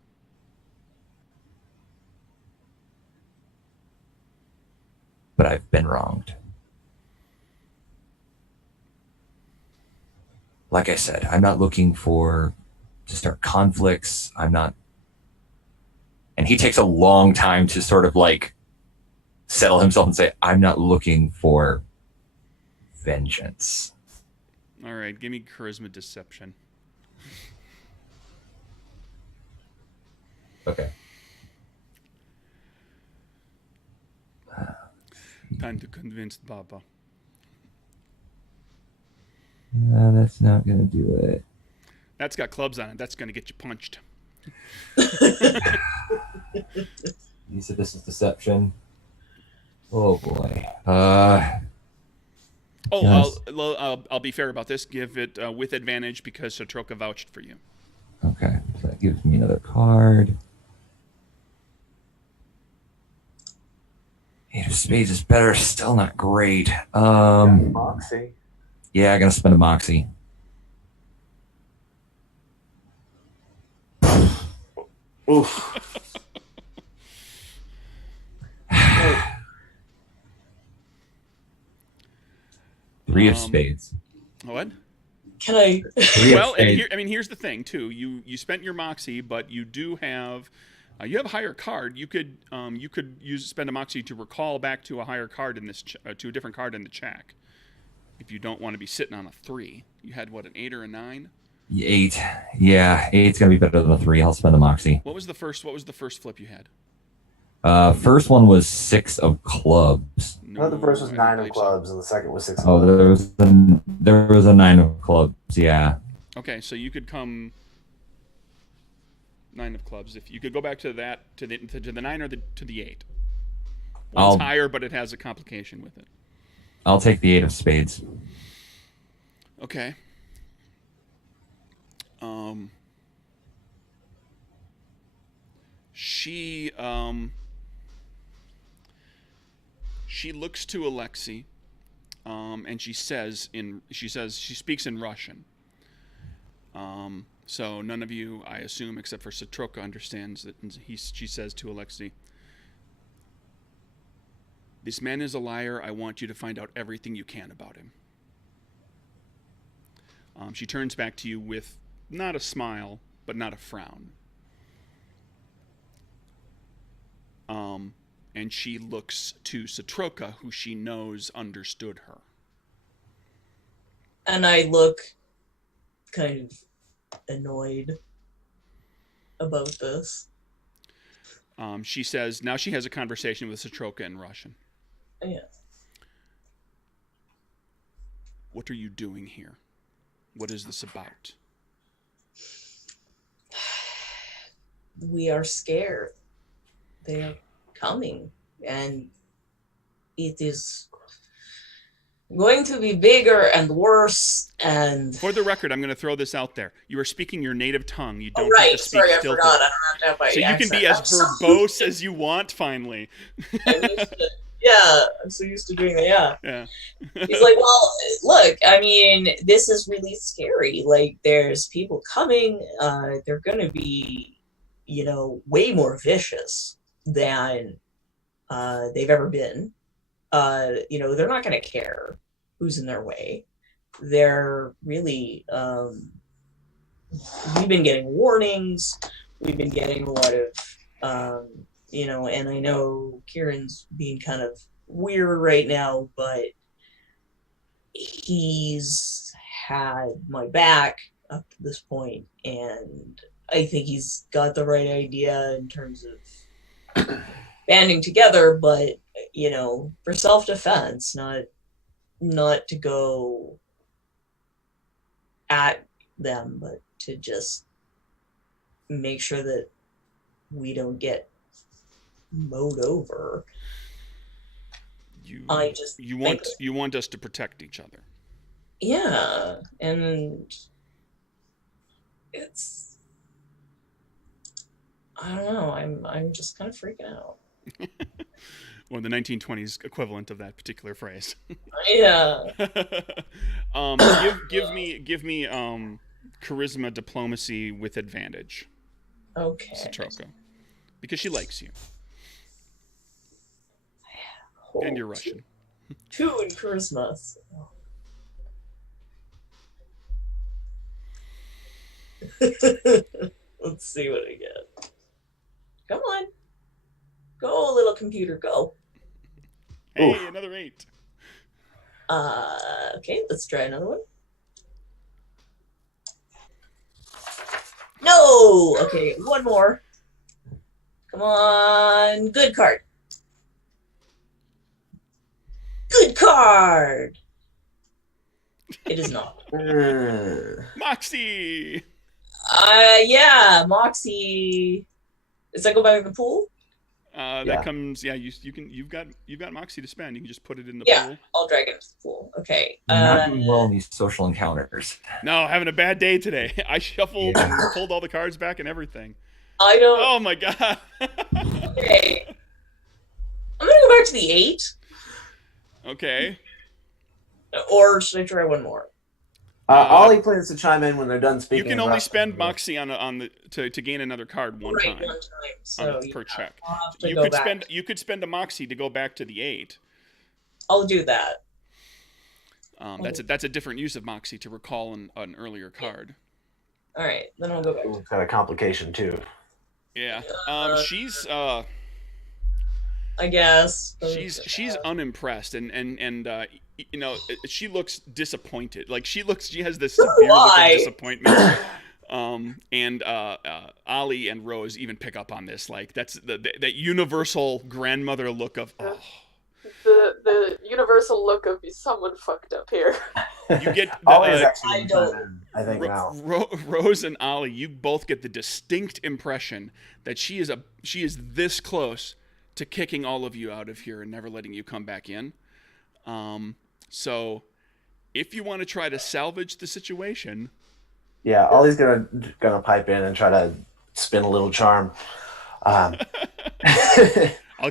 But I've been wronged. Like I said, I'm not looking to start conflicts. I'm not. And he takes a long time to sort of like settle himself and say, I'm not looking for vengeance. All right, give me charisma deception. Okay. Time to convince Baba. That's not going to do it. That's got clubs on it. That's going to get you punched. You said this is deception. Oh boy. Oh, Yes. I'll be fair about this. Give it with advantage because Satroka vouched for you. Okay. So that gives me another card. Eight of Spades is better. Still not great. Moxie. Yeah, I'm gonna spend a Moxie. Oof. Three of Spades. What? Can I? Three Well, of and Spades. here's the thing too. You spent your Moxie, but you do have you have a higher card. You could spend a Moxie to recall back to a higher card in this to a different card in the check. If you don't want to be sitting on a 3, you had what, an 8 or a 9? 8. Yeah, 8's gonna be better than a 3. I'll spend the Moxie. What was the first flip you had? First one was 6 of clubs. No, the first was I 9 don't of believe so. clubs, and the second was 6 of Oh, clubs. there was a 9 of clubs. Yeah. Okay, so you could come 9 of clubs. If you could go back to that to the 9 or to the 8. One's higher, but it has a complication with it. I'll take the 8 of Spades. Okay. She looks to Alexei, and she speaks in Russian. So none of you, I assume, except for Satroka, understands that. She says to Alexei, This man is a liar. I want you to find out everything you can about him. She turns back to you with not a smile, but not a frown. And she looks to Satroka, who she knows understood her. And I look kind of annoyed about this. She says, now she has a conversation with Satroka in Russian. Yeah. What are you doing here? What is this about? We are scared. They are coming, and it is going to be bigger and worse. And for the record, I'm going to throw this out there. You are speaking your native tongue. You don't have to speak Sorry, I stilted. forgot. I don't have to have my so accent. You can be as verbose as you want. Finally. Yeah, I'm so used to doing that. Yeah. He's like, well, look, I mean, this is really scary. Like, there's people coming. They're going to be, way more vicious than they've ever been. They're not going to care who's in their way. They're really, we've been getting warnings. We've been getting a lot of, and I know Kieran's being kind of weird right now, but he's had my back up to this point, and I think he's got the right idea in terms of banding together, but, for self-defense, not to go at them, but to just make sure that we don't get mowed over. You want us to protect each other. Yeah, and it's, I don't know, I'm just kind of freaking out. Well, the 1920s equivalent of that particular phrase. Yeah. Give me charisma diplomacy with advantage. Okay. Satroka. Because she likes you. Oh, And you're Russian. Two in charisma. So. Let's see what I get. Come on. Go, little computer, go. Hey, Oof. another 8. Okay, let's try another one. No! Okay, one more. Come on. Good card. Good card! It is not. Moxie! Yeah, Moxie. Does that go back in the pool? That comes. Yeah, you've got Moxie to spend. You can just put it in the Yeah, pool. I'll drag it into the pool. Okay. You're not doing well in these social encounters. No, having a bad day today. I shuffled Yeah. and pulled all the cards back and everything. I don't. Oh my god. Okay. I'm gonna go back to the 8. Okay. Or should I try one more? Ollie plans to chime in when they're done speaking. You can only Russian. spend Moxie to gain another card one time. One time. So Per check. I'll have to You go could back. spend a Moxie to go back to the 8. I'll do that. That's a different use of Moxie to recall an earlier card. All right, then I'll go back. Ooh, got a complication too. Yeah. She's I guess. she's unimpressed and she looks disappointed. Like she has this severe look of disappointment. And Ollie and Rose even pick up on this. Like that's that universal grandmother look of The universal look of someone fucked up here. You get Ollie's actually I don't- I think now. Rose and Ollie, you both get the distinct impression that she is this close to kicking all of you out of here and never letting you come back in. So if you want to try to salvage the situation, Yeah, Ollie's gonna pipe in and try to spin a little charm. I'll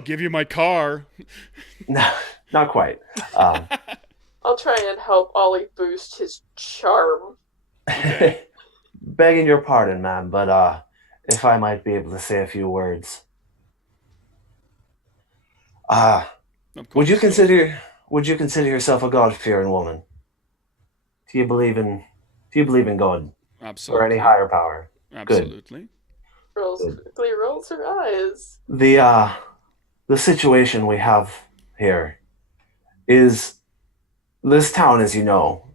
give you my car. No, not quite. I'll try and help Ollie boost his charm. Begging your pardon, ma'am, but if I might be able to say a few words. Of course. Would you consider yourself a God-fearing woman? Do you believe in God Absolutely. or any higher power? Absolutely. Quickly rolls her eyes. The situation we have here is this town, as you know,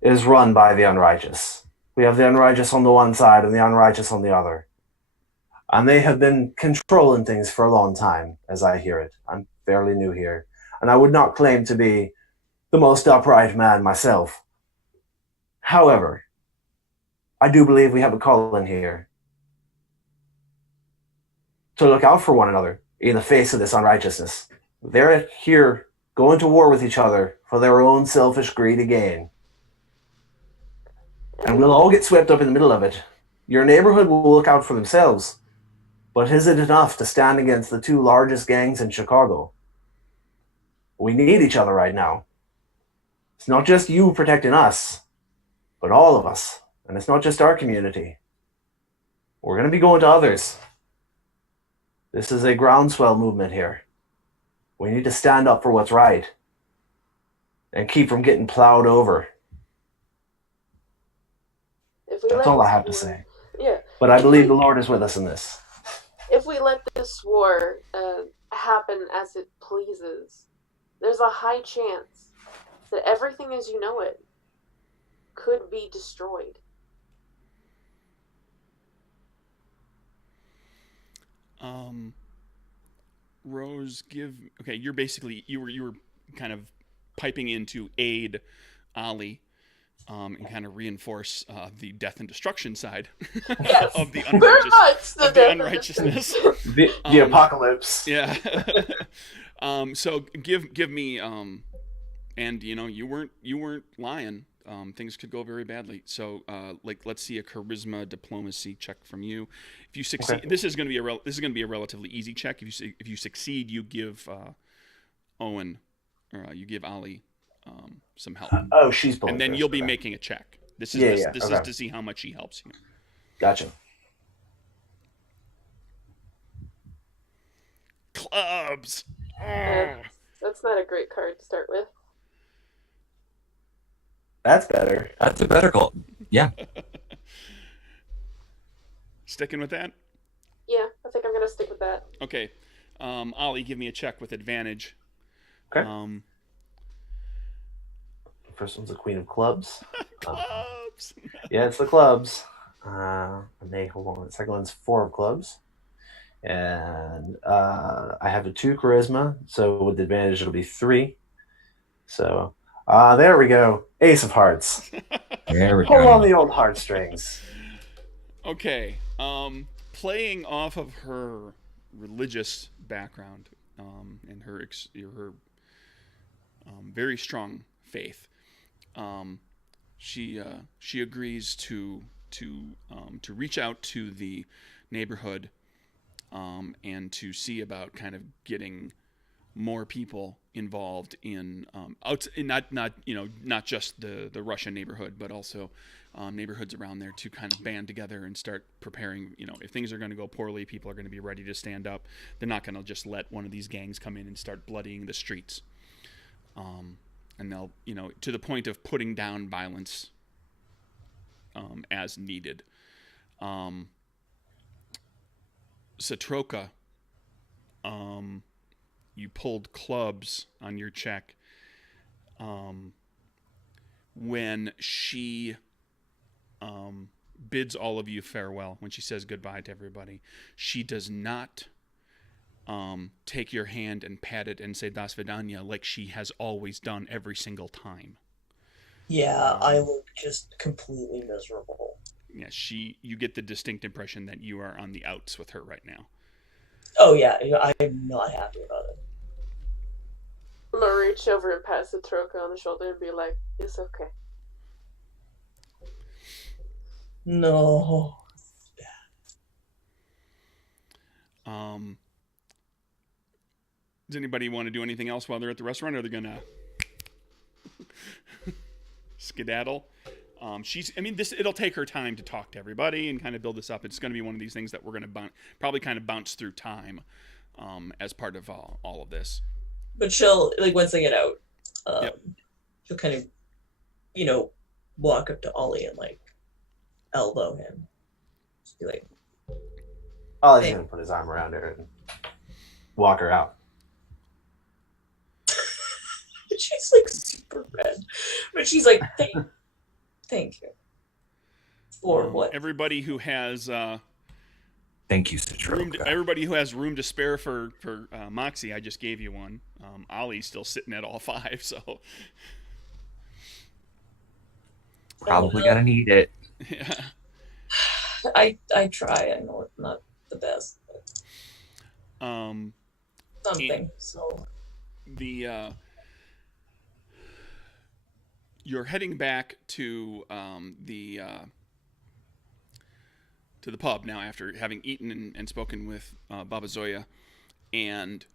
is run by the unrighteous. We have the unrighteous on the one side and the unrighteous on the other. And they have been controlling things for a long time, as I hear it. I'm fairly new here, and I would not claim to be the most upright man myself. However, I do believe we have a calling here to look out for one another in the face of this unrighteousness. They're here going to war with each other for their own selfish, greedy gain. And we'll all get swept up in the middle of it. Your neighborhood will look out for themselves. But is it enough to stand against the two largest gangs in Chicago? We need each other right now. It's not just you protecting us, but all of us. And it's not just our community. We're going to be going to others. This is a groundswell movement here. We need to stand up for what's right and keep from getting plowed over. That's all I have to say. Yeah. But I believe the Lord is with us in this. If we let this war happen as it pleases, there's a high chance that everything as you know it could be destroyed. Rose, okay, you're basically you were kind of piping in to aid Ollie and kind of reinforce the death and destruction side Yes. of the unrighteousness. The apocalypse. Yeah. So give me and you weren't lying. Things could go very badly. So let's see a charisma diplomacy check from you. If you succeed, okay. This is going to be a relatively easy check. If you succeed, you give Owen or you give Ollie some help. Oh, she's and then you'll be making a check. This is to see how much she helps you. Gotcha. Clubs. That's not a great card to start with. That's better. That's a better call. Yeah. Sticking with that? Yeah, I think I'm going to stick with that. Okay. Ollie, give me a check with advantage. Okay. First one's the Queen of Clubs. Clubs! Yeah, it's the clubs. Hold on. The second one's 4 of clubs. And I have a 2 charisma, so with advantage it'll be 3. So there we go. Ace of Hearts. There we go. Pull on the old heartstrings. Okay. Playing off of her religious background and her very strong faith, she agrees to reach out to the neighborhood and to see about kind of getting more people involved in not just the Russian neighborhood, but also neighborhoods around there to kind of band together and start preparing. If things are going to go poorly, people are going to be ready to stand up. They're not going to just let one of these gangs come in and start bloodying the streets. And they'll, to the point of putting down violence as needed. Satroka, you pulled clubs on your check. When she bids all of you farewell, when she says goodbye to everybody, she does not take your hand and pat it and say Das Vidanya like she has always done every single time. Yeah, I look just completely miserable. Yeah, you get the distinct impression that you are on the outs with her right now. Oh yeah, I'm not happy about it. I'm gonna reach over and pat Satroka on the shoulder and be like, "It's okay." No. Does anybody want to do anything else while they're at the restaurant, or are they gonna skedaddle? It'll take her time to talk to everybody and kind of build this up. It's going to be one of these things that we're going to probably kind of bounce through time as part of all of this. But she'll, like, once they get out, Yep. she'll kind of, walk up to Ollie and, like, elbow him. Just be like, Ollie's Hey. gonna put his arm around her and walk her out. she's, like, super red. But she's like, thank you. For what? Everybody who has Thank you, Citroka. everybody who has room to spare for Moxie, I just gave you one. Ollie's still sitting at all 5, so Probably gonna need it. yeah. I try. I know it's not the best, but something. So The you're heading back to the pub now after having eaten and spoken with Baba Zoya, and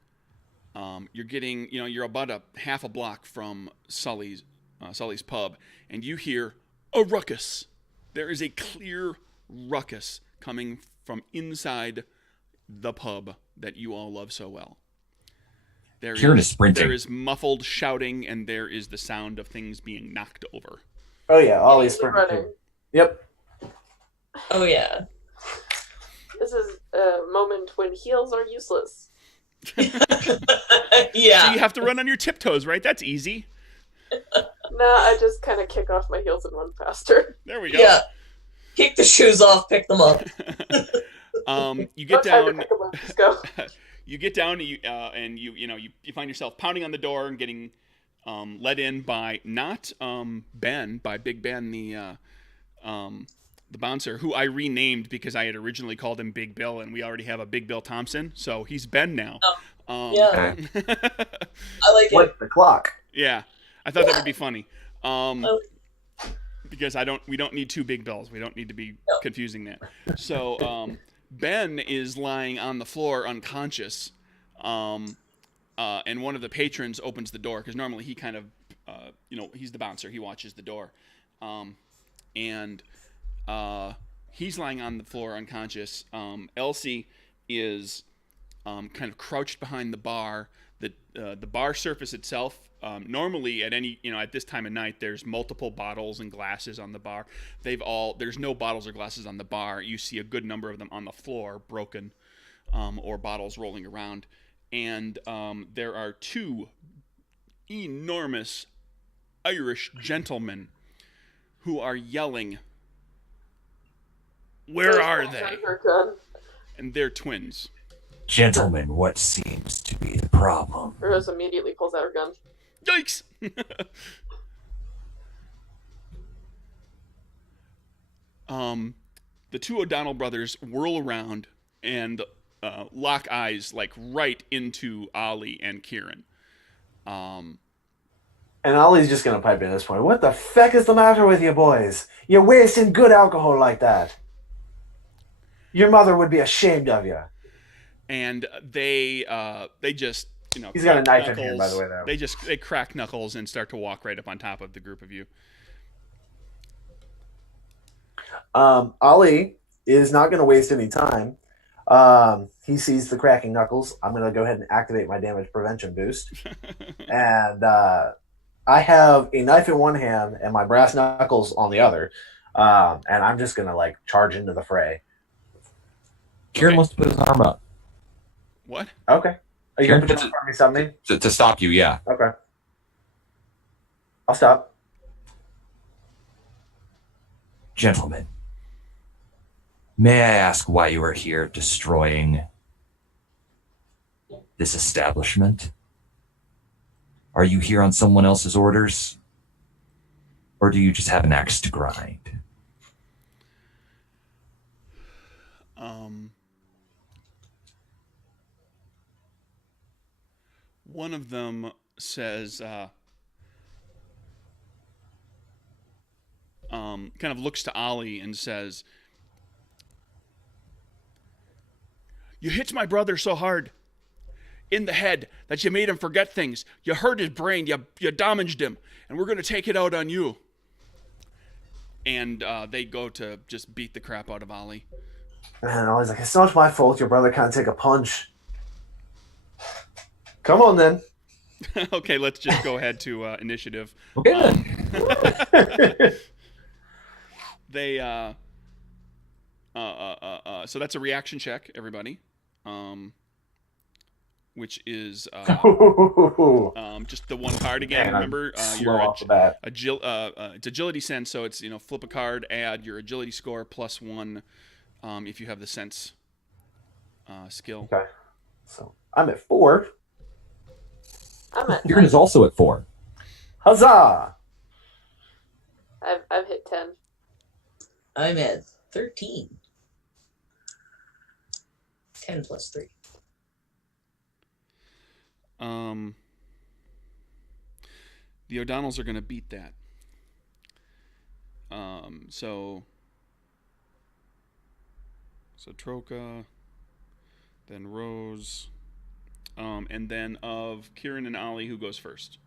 you're getting you're about a half a block from Sully's pub, and you hear a ruckus. There is a clear ruckus coming from inside the pub that you all love so well. Kieran is sprinting. There is muffled shouting, and there is the sound of things being knocked over. Oh yeah, Ollie's Immediately sprinting. running. Yep. oh yeah. This is a moment when heels are useless. Yeah. So you have to run on your tiptoes, right? That's easy. Nah, I just kind of kick off my heels and run faster. There we go. Yeah. Kick the shoes off, pick them up. You get No time to down. pick 'em up, just go. You get down, and you find yourself pounding on the door and getting let in by not by Big Ben, the bouncer, who I renamed because I had originally called him Big Bill, and we already have a Big Bill Thompson, so he's Ben now. Yeah. I like it. What the clock? Yeah, I thought that would be funny. Oh. Because we don't need 2 Big Bills. We don't need to be confusing that. So Ben is lying on the floor unconscious, and one of the patrons opens the door because normally he kind of, he's the bouncer. He watches the door, and he's lying on the floor unconscious. Elsie is kind of crouched behind the bar. The bar surface itself, normally at this time of night, there's multiple bottles and glasses on the bar. There's no bottles or glasses on the bar. You see a good number of them on the floor, broken, or bottles rolling around. And there are 2 enormous Irish gentlemen who are yelling, "Where are they?" Her gun. And they're twins. Gentlemen, what seems to be the problem? Rose immediately pulls out her gun. Yikes! The 2 O'Donnell brothers whirl around and lock eyes like right into Ollie and Kieran. And Ollie's just gonna pipe in at this point. What the feck is the matter with you boys? You're wasting good alcohol like that. Your mother would be ashamed of you. And they just He's got a crack knife in hand, by the way, though. They crack knuckles and start to walk right up on top of the group of you. Ollie is not going to waste any time. He sees the cracking knuckles. I'm going to go ahead and activate my damage prevention boost. And I have a knife in one hand and my brass knuckles on the other. And I'm just going to charge into the fray. Kieran Okay. wants to put his arm up Okay. Are you Kieran, going to put me something? to stop you, yeah. Okay. I'll stop. Gentlemen, may I ask why you are here destroying this establishment? Are you here on someone else's orders? Or do you just have an axe to grind? One of them says, kind of looks to Ollie and says, "You hit my brother so hard in the head that you made him forget things. You hurt his brain. You damaged him. And we're going to take it out on you." And they go to just beat the crap out of Ollie. And Ollie's like, it's not my fault your brother can't take a punch. Come on, then. Okay, let's just go ahead to initiative. Okay. They so that's a reaction check, everybody. Which is just the one card again. Man, remember, slow your off the bat. it's agility sense, so it's flip a card, add your agility score +1 if you have the sense skill. Okay. So I'm at 4. I'm at Kieran is also at 4. Huzzah! I've hit 10. I'm at 13. 10 plus 3. The O'Donnells are going to beat that. So Troca, then Rose, and then of Kieran and Ollie, who goes first?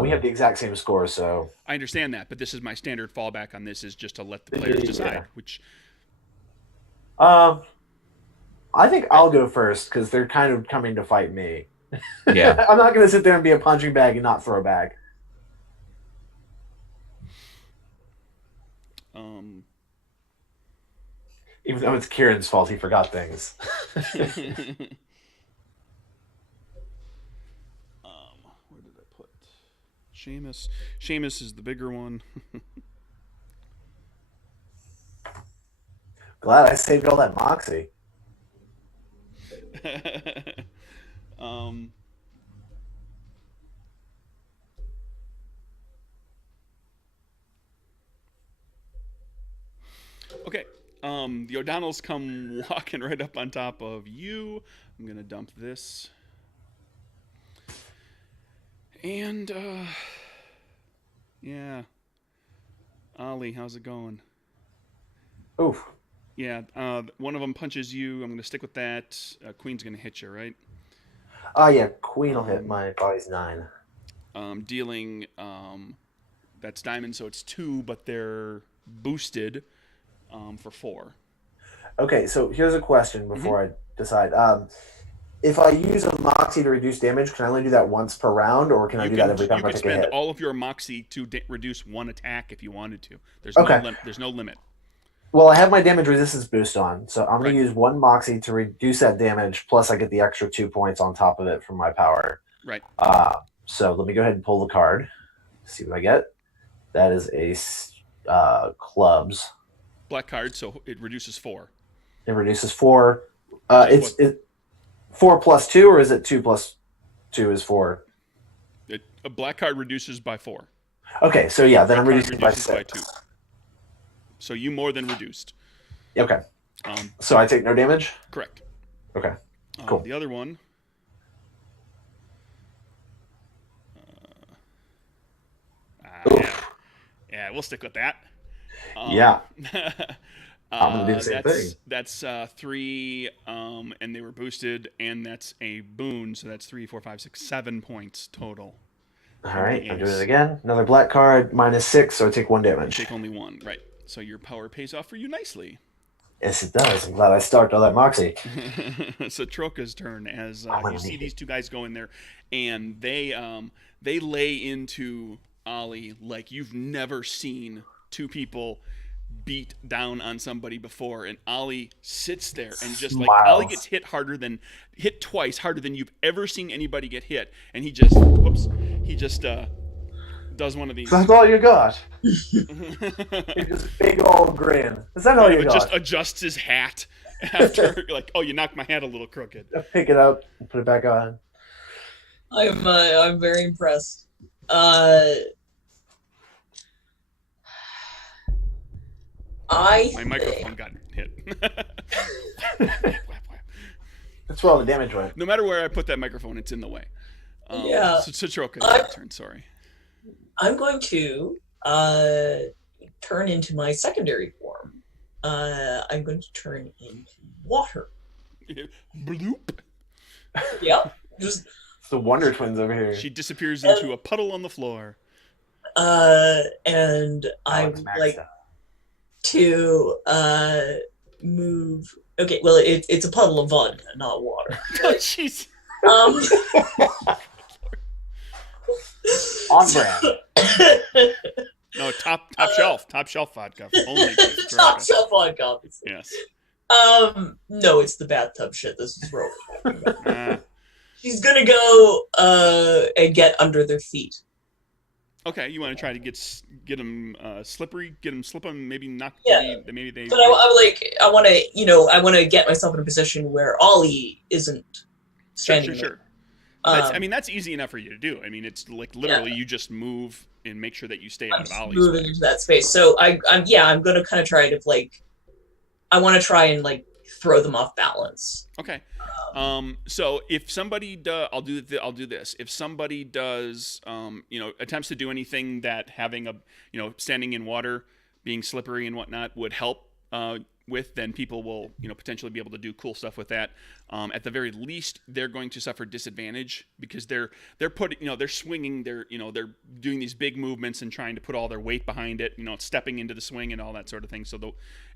We have the exact same score, so I understand that, but this is my standard fallback on this is just to let the players decide which. I think I'll go first because they're kind of coming to fight me. Yeah. I'm not going to sit there and be a punching bag and not throw a bag. Even though it's Kieran's fault, he forgot things. Where did I put Seamus? Seamus is the bigger one. Glad I saved all that moxie. Okay. The O'Donnells come walking right up on top of you. I'm gonna dump this. And yeah. Ollie, how's it going? Oof. Yeah, one of them punches you. I'm gonna stick with that. Queen's gonna hit you, right? Oh, yeah. Queen will hit. My body's 9. Dealing that's diamond, so it's 2, but they're boosted for 4. Okay, so here's a question before I decide. If I use a moxie to reduce damage, can I only do that once per round, or can I do that every time you I could take a spend hit? all of your moxie to reduce 1 attack if you wanted to. There's there's no limit. Well, I have my damage resistance boost on, so I'm going Right. to use 1 moxie to reduce that damage, plus I get the extra 2 points on top of it from my power. Right. So let me go ahead and pull the card. See what I get. That is a clubs. Black card, so it reduces 4. It reduces 4. It's 4 plus 2, or is it 2 plus 2 is 4? A black card reduces by 4. Okay, so yeah, then I'm Red card reducing by reduces 6. by 2. So you more than reduced. Okay. So I take no damage? Correct. Okay. Cool. The other one. Yeah, we'll stick with that. Yeah. I'm going to do the same thing. That's 3, and they were boosted, and that's a boon, so that's 3, 4, 5, 6, 7 points total. All right, I'm doing it again. Another black card, -6, so I take 1 damage. You take only 1, right. So your power pays off for you nicely. Yes, it does. I'm glad I started all that moxie. So Troca's turn as you see these two guys go in there, and they lay into Ollie like you've never seen two people beat down on somebody before, and Ollie sits there and just like Ollie gets hit twice harder than you've ever seen anybody get hit, and he just does one of these. That's all you got. He just big old grin. Is that all you got? Just adjusts his hat after like, oh, you knocked my hat a little crooked. I pick it up and put it back on. I'm very impressed. My microphone got hit. That's where all the damage went. No matter where I put that microphone, it's in the way. Yeah. So Troca's turn. Sorry. I'm going to turn into my secondary form. I'm going to turn into water. Bloop. Yep. Just It's the Wonder Twins over here. She disappears into a puddle on the floor. and I would like to move. Okay, well, it's a puddle of vodka, not water. Oh, jeez. On brand. No, top shelf vodka. Only Top shelf vodka, obviously. Yes. No, it's the bathtub shit. This is wrong. Ah. She's gonna go and get under their feet. Okay, you want to try to get them slippery, get them slipping, maybe not. Yeah. Maybe they. But I want to get myself in a position where Ollie isn't standing. Sure. there. That's easy enough for you to do. I mean, it's like literally you just move and make sure that you stay out of Ollie's moving way. into that space. So I'm gonna kind of try to I want to try and throw them off balance. Okay. So if somebody does, I'll do this. If somebody does, attempts to do anything that having standing in water, being slippery and whatnot would help with, then people will, potentially be able to do cool stuff with that. At the very least, they're going to suffer disadvantage because they're putting, they're swinging, they're doing these big movements and trying to put all their weight behind it, stepping into the swing and all that sort of thing. So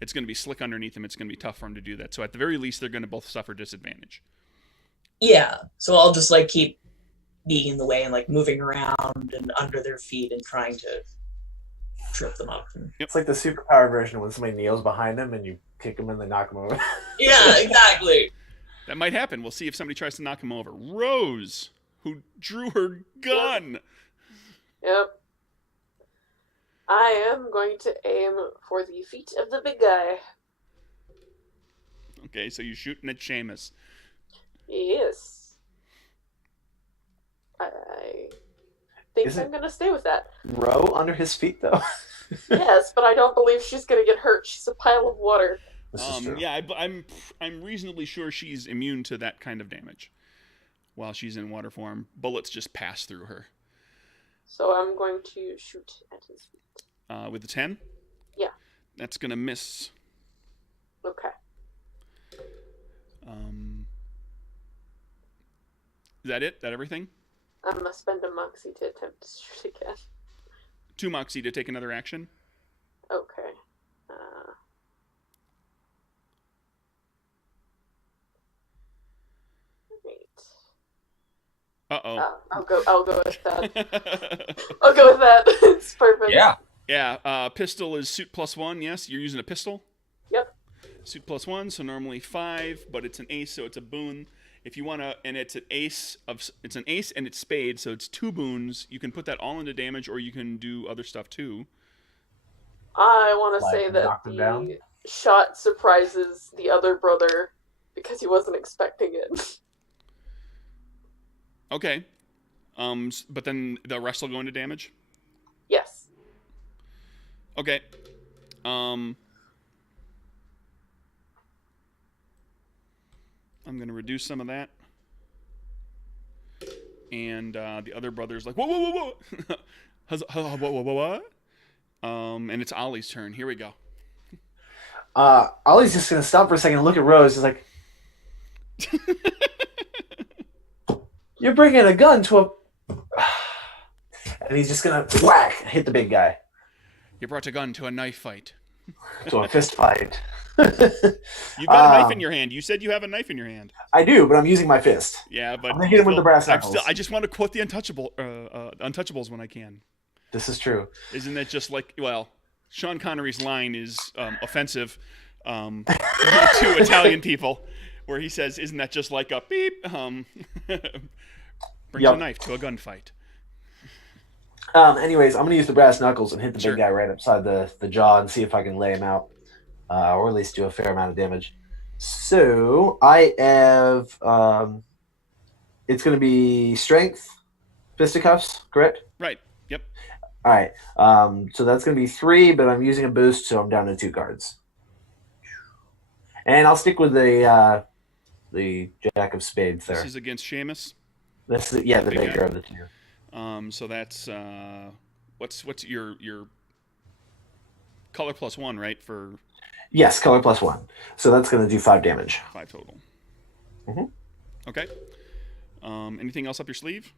it's going to be slick underneath them. It's going to be tough for them to do that. So at the very least, they're going to both suffer disadvantage. Yeah. So I'll just keep being in the way and moving around and under their feet and trying to trip them up. Yep. It's like the superpower version when somebody kneels behind them and you kick them and they knock them over. Yeah, exactly. That might happen. We'll see if somebody tries to knock him over. Rose, who drew her gun. Yep. I am going to aim for the feet of the big guy. Okay, so you're shooting at Seamus. Yes. I think I'm going to stay with that. Row under his feet, though? Yes, but I don't believe she's going to get hurt. She's a pile of water. This is true. Yeah, I'm reasonably sure she's immune to that kind of damage. While she's in water form, bullets just pass through her. So I'm going to shoot at his feet. With the 10? Yeah. That's going to miss. Okay. Is that it? Is that everything? I'm going to spend a moxie to attempt to shoot again. 2 moxie to take another action. Okay. Great. Uh-oh. I'll go with that. I'll go with that. It's perfect. Yeah. Yeah, pistol is suit +1, yes? You're using a pistol? Yep. Suit +1, so normally 5, but it's an ace, so it's a boon. If you want to, and it's an ace and it's spade, so it's 2 boons. You can put that all into damage, or you can do other stuff too. I want to say that knock them down? the shot surprises the other brother because he wasn't expecting it. Okay. But then the rest will go into damage? Yes. Okay. I'm going to reduce some of that. And the other brother's like, whoa. What? And it's Ollie's turn. Here we go. Ollie's just going to stop for a second and look at Rose. He's like, you're bringing a gun to a... And he's just going to hit the big guy. You brought a gun to a knife fight. To a fist fight. You've got a knife in your hand. You said you have a knife in your hand. I do, but I'm using my fist. Yeah, but I'm gonna hit him with the brass knuckles. I just want to quote the Untouchables when I can. This is true. Isn't that just Sean Connery's line is offensive to Italian people, where he says, "Isn't that just like a beep?" Brings a knife to a gunfight. Anyways, I'm gonna use the brass knuckles and hit the big guy right upside the jaw and see if I can lay him out. Or at least do a fair amount of damage. So I have, it's going to be strength, fisticuffs, correct? Right. Yep. All right. So that's going to be 3, but I'm using a boost, so I'm down to 2 cards. And I'll stick with the Jack of Spades there. This is against Seamus. This is the bigger of the 2. So that's what's your color +1, right? For yes, color +1. So that's going to do 5 damage. 5 total. Mm-hmm. Okay. Anything else up your sleeve?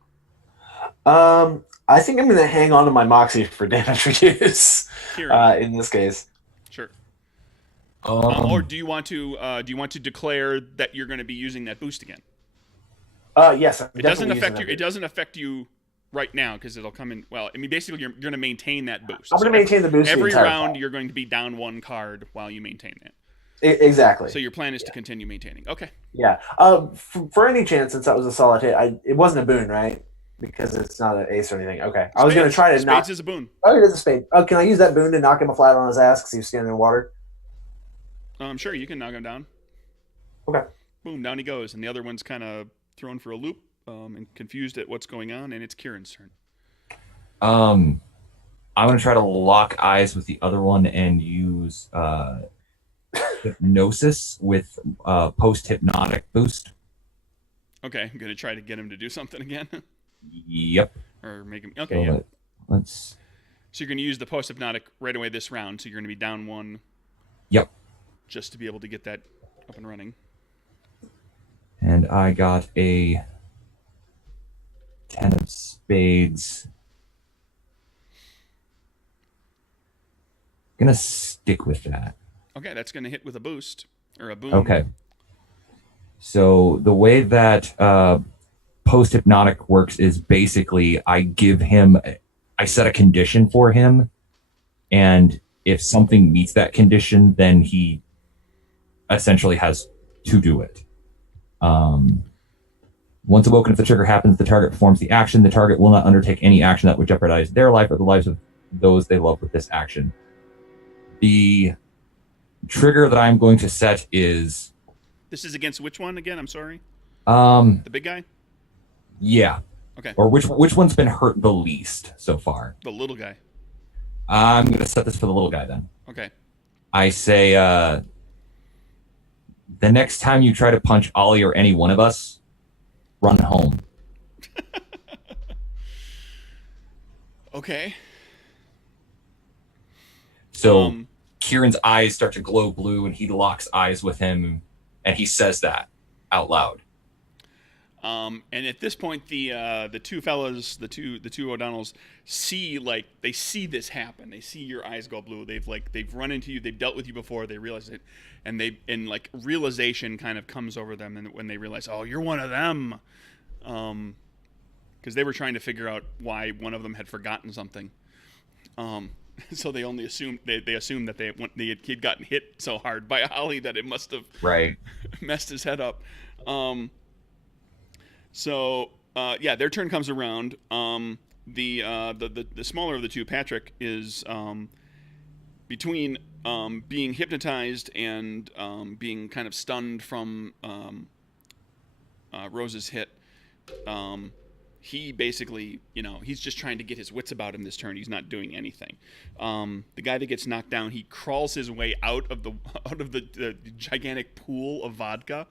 I think I'm going to hang on to my Moxie for damage reduce in this case. Sure. Or do you want to declare that you're going to be using that boost again? Yes, I'm It doesn't definitely affect using you. that It doesn't affect you right now because it'll come in. Well, I mean, basically, you're going to maintain that boost. I'm going to maintain the boost Every the entire round. fight. You're going to be down 1 card while you maintain that. Exactly. So your plan is to continue maintaining. Okay. Yeah. For any chance, since that was a solid hit, it wasn't a boon, right? Because it's not an ace or anything. Okay. I was going to try to knock. Spades is a boon. Oh, it is a spade. Oh, can I use that boon to knock him flat on his ass because he was standing in water? Sure, you can knock him down. Okay. Boom, down he goes. And the other one's kind of thrown for a loop and confused at what's going on, and it's Kieran's turn. I'm going to try to lock eyes with the other one and use hypnosis with post-hypnotic boost. Okay, I'm going to try to get him to do something again. Yep. Or make him... Okay, so yeah. Let's... So you're going to use the post-hypnotic right away this round, so you're going to be down 1. Yep. Just to be able to get that up and running. And I got a 10 of spades. Gonna stick with that. Okay, that's going to hit with a boost. Or a boom. Okay. So the way that post-hypnotic works is basically I set a condition for him, and if something meets that condition, then he essentially has to do it. Once awoken, if the trigger happens, the target performs the action. The target will not undertake any action that would jeopardize their life or the lives of those they love with this action. The trigger that I'm going to set is... This is against which one again? I'm sorry. The big guy? Yeah. Okay. Or which one's been hurt the least so far? The little guy. I'm going to set this for the little guy then. Okay. I say, the next time you try to punch Ollie or any one of us, run home. Okay. So Kieran's eyes start to glow blue, and he locks eyes with him, and he says that out loud. And at this point, the two fellas, the two O'Donnells, see this happen. They see your eyes go blue. They've run into you. They've dealt with you before. They realize it, and realization kind of comes over them. And when they realize, oh, you're one of them, because they were trying to figure out why one of them had forgotten something. So they only assumed they assumed that he'd gotten hit so hard by Ollie that it must have messed his head up. So their turn comes around. The smaller of the two, Patrick, is between being hypnotized and being kind of stunned from Rose's hit. He basically, he's just trying to get his wits about him this turn. He's not doing anything. The guy that gets knocked down, he crawls his way out of the gigantic pool of vodka,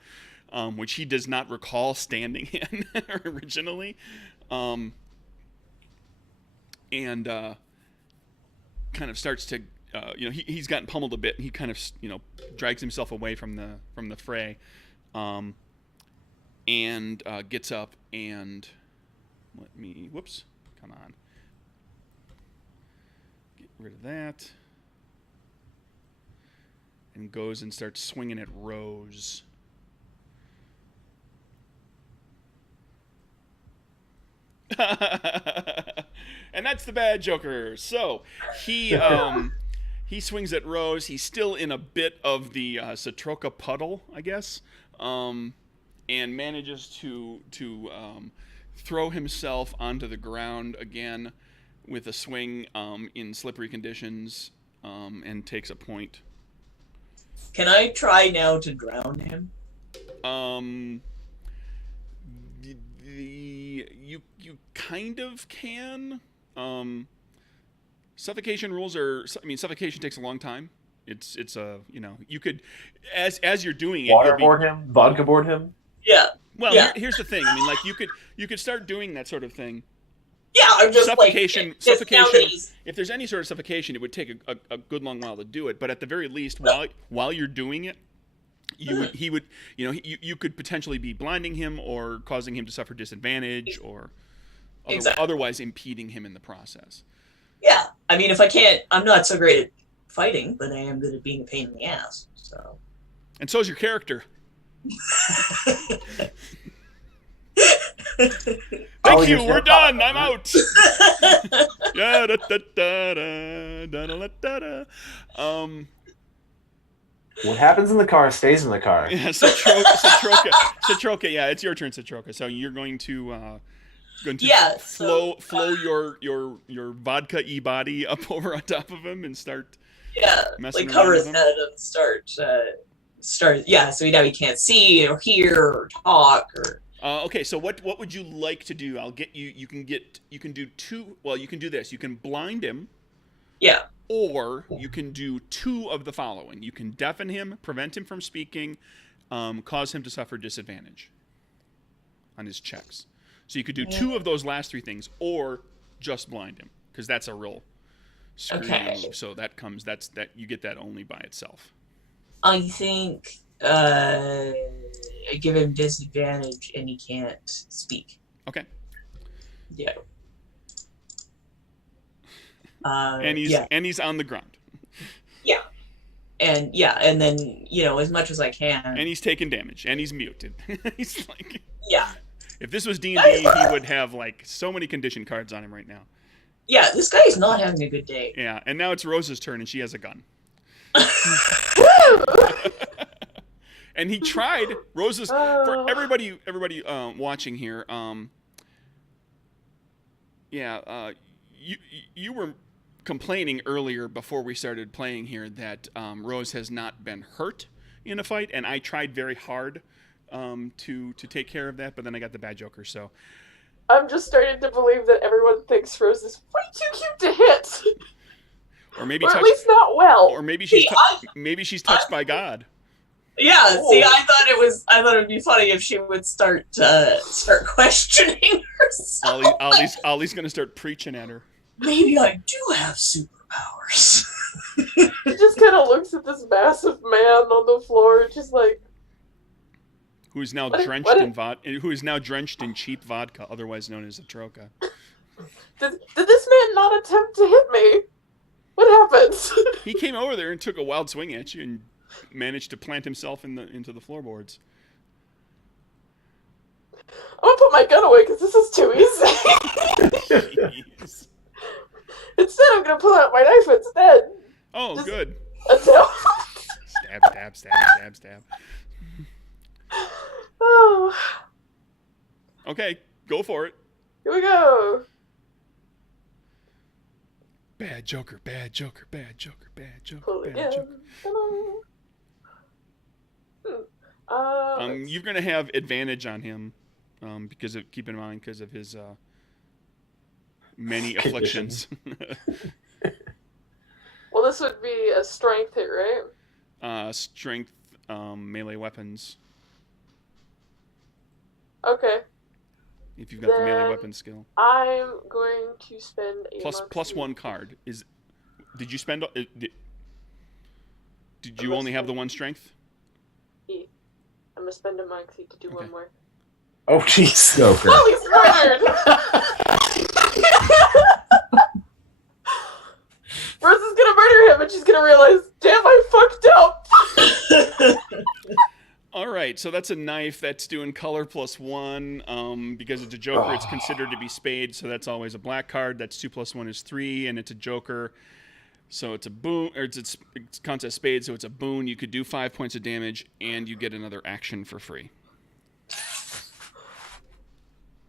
which he does not recall standing in originally, and kind of starts to, he's gotten pummeled a bit, and he kind of, drags himself away from the fray, and gets up and come on, get rid of that, and goes and starts swinging at Rose. And that's the bad Joker. So he swings at Rose. He's still in a bit of the Satroka puddle, I guess, and manages to throw himself onto the ground again with a swing in slippery conditions, and takes a point. Can I try now to drown him? You kind of can. Suffocation rules are. Suffocation takes a long time. It's you could as you're doing it. Waterboard him, vodka board him. Yeah. Well, yeah. Here's the thing. You could start doing that sort of thing. Yeah, I'm just suffocation. Nowadays. If there's any sort of suffocation, it would take a good long while to do it. But at the very least, while you're doing it, you could potentially be blinding him or causing him to suffer disadvantage or otherwise impeding him in the process. Yeah, if I can't, I'm not so great at fighting, but I am good at being a pain in the ass. So. And so is your character. Thank you. you're We're still done. talking. I'm out. Da, da, da, da, da, da, da, da, da. What happens in the car stays in the car. Yeah, Citroka. Yeah, it's your turn, Citroka. So you're going to Yeah, flow your vodka body up over on top of him and start messing like around cover with his him. head and start. Yeah, so now he can't see or hear or talk or. Okay, so what would you like to do? I'll get you. You can do two. Well, you can do this. You can blind him. Yeah. Or you can do two of the following. You can deafen him, prevent him from speaking, cause him to suffer disadvantage on his checks. So you could do two of those last three things, or just blind him, because that's a real screw move. So that you get that only by itself. I think I give him disadvantage and he can't speak. Okay. Yeah. And he's on the ground. Yeah. And then as much as I can. And he's taking damage, and he's muted. He's like, yeah. If this was D&D, he would have like so many condition cards on him right now. Yeah, this guy is not having a good day. Yeah, and now it's Rose's turn, and she has a gun. And he tried Rose's for everybody watching here. You were complaining earlier before we started playing here that Rose has not been hurt in a fight, and I tried very hard to take care of that, but then I got the bad joker. So I'm just starting to believe that everyone thinks Rose is way too cute to hit, or maybe or at least not well. or maybe she's touched by God. Yeah, see, I thought it would be funny if she would start questioning herself. Ollie's gonna start preaching at her. Maybe I do have superpowers. She just kind of looks at this massive man on the floor, just like. Who is now drenched in cheap vodka, otherwise known as a troca. Did this man not attempt to hit me? What happened? He came over there and took a wild swing at you and managed to plant himself into the floorboards. I'm gonna put my gun away because this is too easy. Jeez. Instead, I'm gonna pull out my knife instead. Oh, Just good. Until. Stab. Oh. Okay, go for it. Here we go. Bad joker. Pull again. You're gonna have advantage on him, because of his many afflictions. Well, this would be a strength hit, right? Strength, melee weapons. Okay. If you've got the melee weapon skill. I'm going to spend a plus one card. Did you spend? Did you only have the one strength? I'm gonna spend a moxie to do one more. Oh, jeez. Joker. Oh, he's murdered! Rose is gonna murder him, and she's gonna realize, damn, I fucked up! All right, so that's a knife. That's doing color +1. Because it's a joker, it's considered to be spade, so that's always a black card. That's 2 + 1 is 3, and it's a joker. So it's a boon, or it's contest spade, so it's a boon. You could do 5 points of damage, and you get another action for free.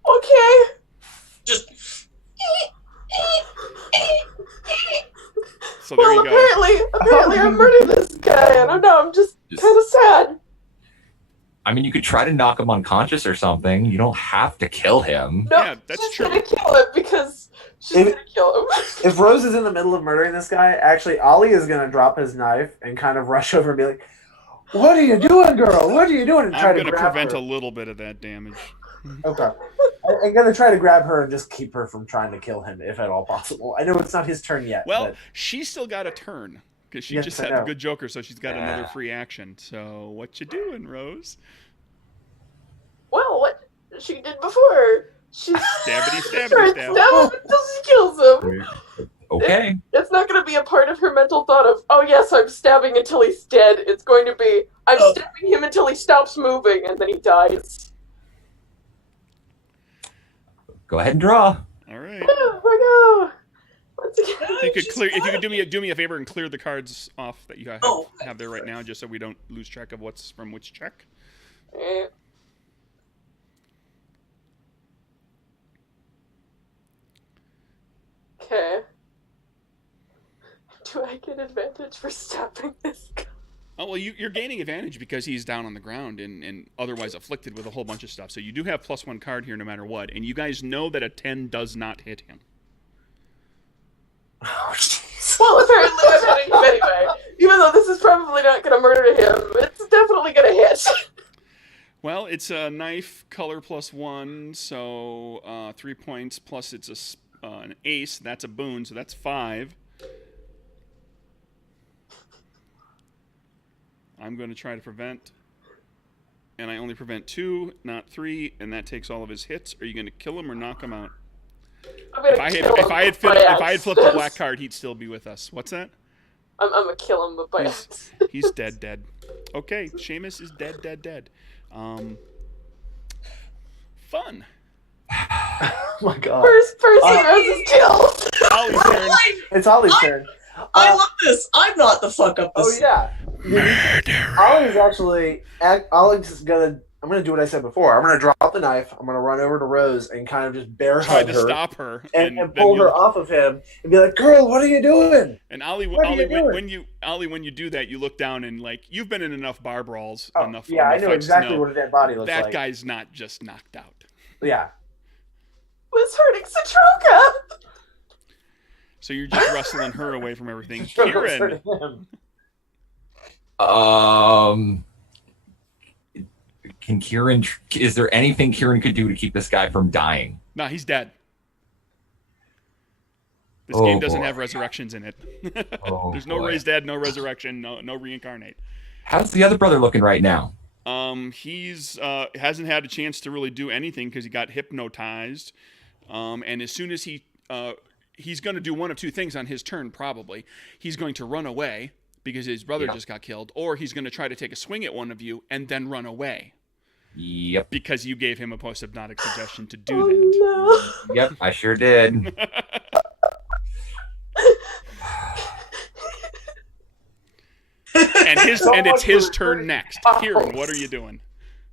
Okay. Just. So there you go. Apparently I murdered this guy, and I'm just kind of sad. I mean, you could try to knock him unconscious or something. You don't have to kill him. No, Yeah, that's she's true. gonna kill him because she's gonna kill him. If Rose is in the middle of murdering this guy, actually, Ollie is going to drop his knife and kind of rush over and be like, "What are you doing, girl? What are you doing?" And try I'm to going to grab prevent her. a little bit of that damage. Okay. I'm going to try to grab her and just keep her from trying to kill him, if at all possible. I know it's not his turn yet. Well, but she's still got a turn, because she Yes, just I had a know. good joker, so she's got another free action. So what you doing, Rose? Well, what she did before. She's Stabbity, trying stabbity, to stab. stab him until she kills him. Okay. It's not going to be a part of her mental thought of, oh yes, I'm stabbing until he's dead. It's going to be, I'm stabbing him until he stops moving, and then he dies. Go ahead and draw. All right. Oh, let's go. If you could do me a favor and clear the cards off that you have there right now, just so we don't lose track of what's from which check. Alright. Okay. Do I get advantage for stopping this guy? Oh, well, you're gaining advantage because he's down on the ground and otherwise afflicted with a whole bunch of stuff. So you do have +1 card here no matter what. And you guys know that a 10 does not hit him. Oh, jeez. Well, apparently I'm hitting him anyway. Even though this is probably not going to murder him, it's definitely going to hit. Well, it's a knife, color +1, so 3 points, plus it's an ace. That's a boon, so that's 5. I'm going to try to prevent, and I only prevent 2, not 3, and that takes all of his hits. Are you going to kill him or knock him out? If I had flipped a black card, he'd still be with us. What's that? I'm going to kill him with my axe. He's dead. Okay, Seamus is dead. Fun. Oh my god. First person is killed. Ollie's turn. It's Ollie's turn. I love this. I'm not the fuck up. Oh This. yeah. Ollie's actually. Ollie's gonna. I'm gonna do what I said before. I'm gonna drop the knife. I'm gonna run over to Rose and kind of just bear Try hug to her stop her and pull her off of him and be like, "Girl, what are you doing?" And Ollie, when you do that, you look down and like you've been in enough bar brawls, enough. Yeah, I know fights to exactly what a dead body looks that like. guy's not just knocked out. Yeah. Was hurting Satroka. So you're just wrestling her away from everything. Stroker's Kieran, hurting him. Can Kieran? Is there anything Kieran could do to keep this guy from dying? no, he's dead. This Oh, game doesn't boy. have resurrections in it. Oh, There's no boy. raised dead, no resurrection, no reincarnate. How's the other brother looking right now? He's hasn't had a chance to really do anything because he got hypnotized. And as soon as he's going to do one of two things on his turn, probably. He's going to run away because his brother just got killed, or he's going to try to take a swing at one of you and then run away Yep. because you gave him a post-hypnotic suggestion to do Oh that. no. Yep, I sure did. And it's his turn next. Oh. Kieran, what are you doing?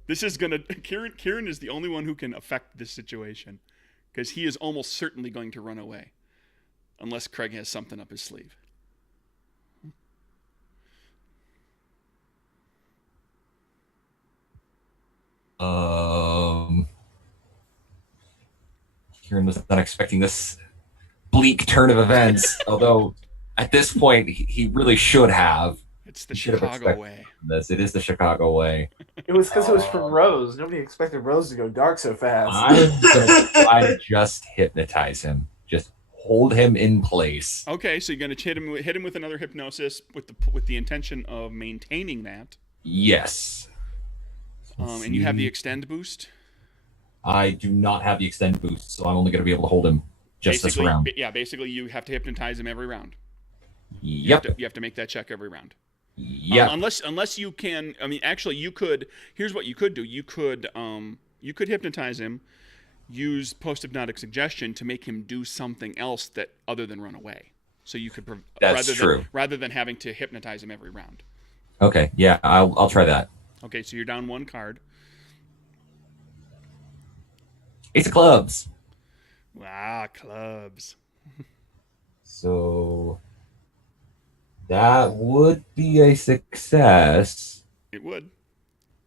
This is gonna Kieran is the only one who can affect this situation because he is almost certainly going to run away unless Craig has something up his sleeve. Kieran was not expecting this bleak turn of events, although at this point he really should have. It's the He should have Chicago expected way. this. It is the Chicago way. It was because it was from Rose. Nobody expected Rose to go dark so fast. I'm gonna try to just hypnotize him. Just hold him in place. Okay, so you're gonna hit him with another hypnosis with the intention of maintaining that. Yes. And you have the extend boost. I do not have the extend boost, so I'm only going to be able to hold him just this round. Yeah, basically you have to hypnotize him every round. Yep. You have to make that check every round. Yep. Unless you can. I mean, actually, you could. Here's what you could do. You could hypnotize him, use post-hypnotic suggestion to make him do something else that other than run away. So you could. That's true. Rather than having to hypnotize him every round. Okay. Yeah, I'll try that. Okay, so you're down one card. Ace of clubs. Ah, clubs. So that would be a success It would.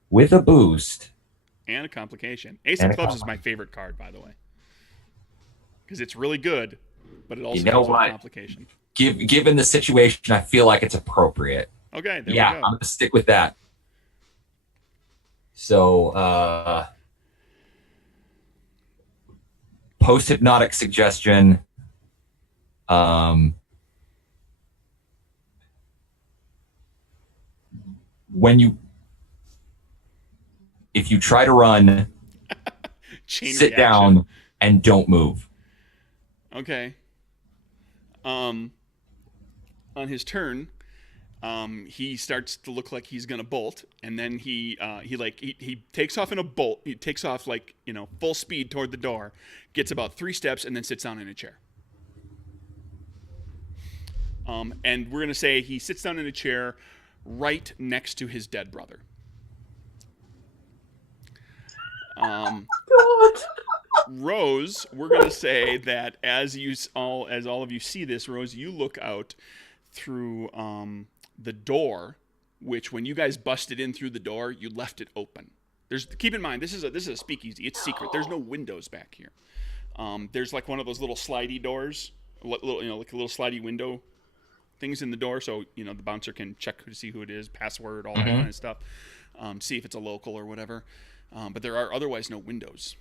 with a boost. And a complication. Ace And of a clubs is my favorite card, by the way. Because it's really good, but it also You know comes with what? a complication. Given the situation, I feel like it's appropriate. Okay, there Yeah, we I'm go. going to stick with that. So, post-hypnotic suggestion. If you try to run, Chain sit reaction. down and don't move. Okay. On his turn, He starts to look like he's gonna bolt, and then he takes off in a bolt. He takes off like full speed toward the door, gets about 3 steps, and then sits down in a chair. And we're gonna say he sits down in a chair right next to his dead brother. God. Rose, we're gonna say that as all of you see this, Rose, you look out through the door, which when you guys busted in through the door, you left it open. Keep in mind this is a speakeasy. It's secret. There's no windows back here. There's like one of those little slidey doors, like a little slidey window things in the door, so the bouncer can check to see who it is, password, all that kind of stuff, see if it's a local or whatever. But there are otherwise no windows.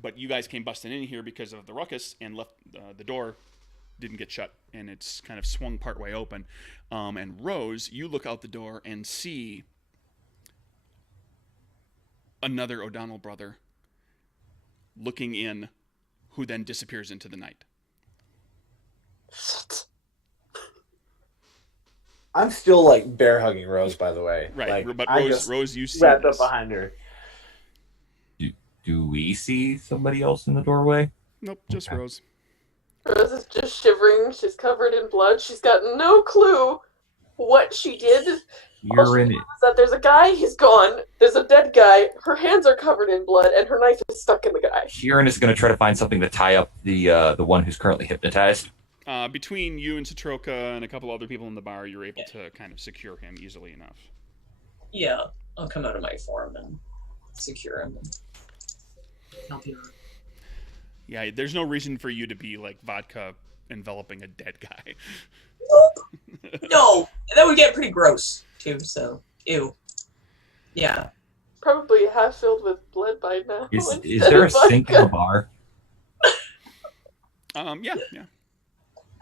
But you guys came busting in here because of the ruckus and left the door didn't get shut, and it's kind of swung partway open. And Rose, you look out the door and see another O'Donnell brother looking in, who then disappears into the night. I'm still like bear hugging Rose, by the way. Right, like, but Rose, you see wrapped this. up behind her. Do we see somebody else in the doorway? Nope, just Okay. Rose. Rose is just shivering. She's covered in blood. She's got no clue what she did. You're in it. That there's a guy, he's gone. There's a dead guy. Her hands are covered in blood, and her knife is stuck in the guy. Kieran is going to try to find something to tie up the one who's currently hypnotized. Between you and Satroka and a couple other people in the bar, you're able to kind of secure him easily enough. Yeah, I'll come out of my form and secure him and help you out. Yeah, there's no reason for you to be like vodka enveloping a dead guy. No, that would get pretty gross too. So, ew. Yeah. Probably half filled with blood by now. Is instead there a of sink in the vodka. bar? Yeah.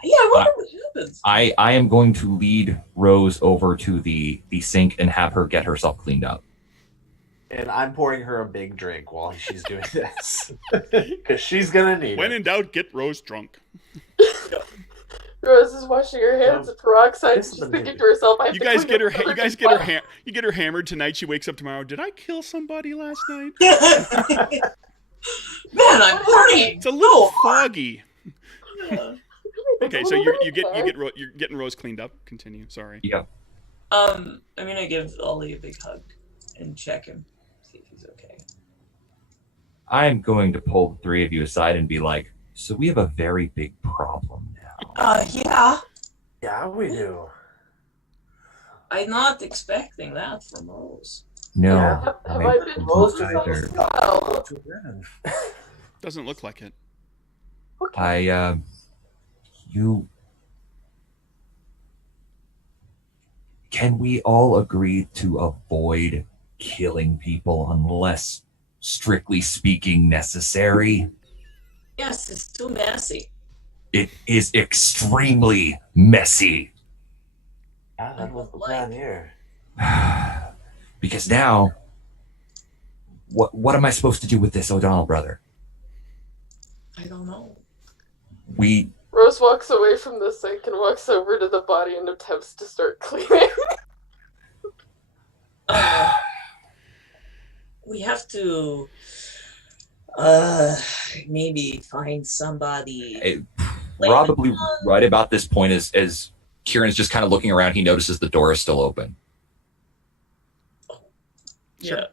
Yeah, I wonder what happens. I am going to lead Rose over to the sink and have her get herself cleaned up. And I'm pouring her a big drink while she's doing this. Because she's going to need When it. in doubt, get Rose drunk. Rose is washing her hands with peroxide. This is She's the thinking movie. to herself, I have You to guys clean get her. up You guys get her. You get her hammered tonight. She wakes up tomorrow. Did I kill somebody last night? Man, I'm partying. It's a little foggy. Yeah. Okay, so you're getting Rose cleaned up. Continue. Sorry. Yeah. I'm gonna give Ollie a big hug and check him, see if he's okay. I'm going to pull the three of you aside and be like, so we have a very big problem now. Yeah. Yeah, we do. I'm not expecting that from Rose. No. Yeah. Have I been Rose told either. this? Wow. Doesn't look like it. Can we all agree to avoid killing people unless, strictly speaking, necessary? Yes, it's too messy. It is extremely messy. Yeah, that was the plan here. Because now, what am I supposed to do with this O'Donnell brother? I don't know. Rose walks away from the sink and walks over to the body and attempts to start cleaning. We have to maybe find somebody. Probably right about this point, as Kieran's just kind of looking around, he notices the door is still open. Yeah.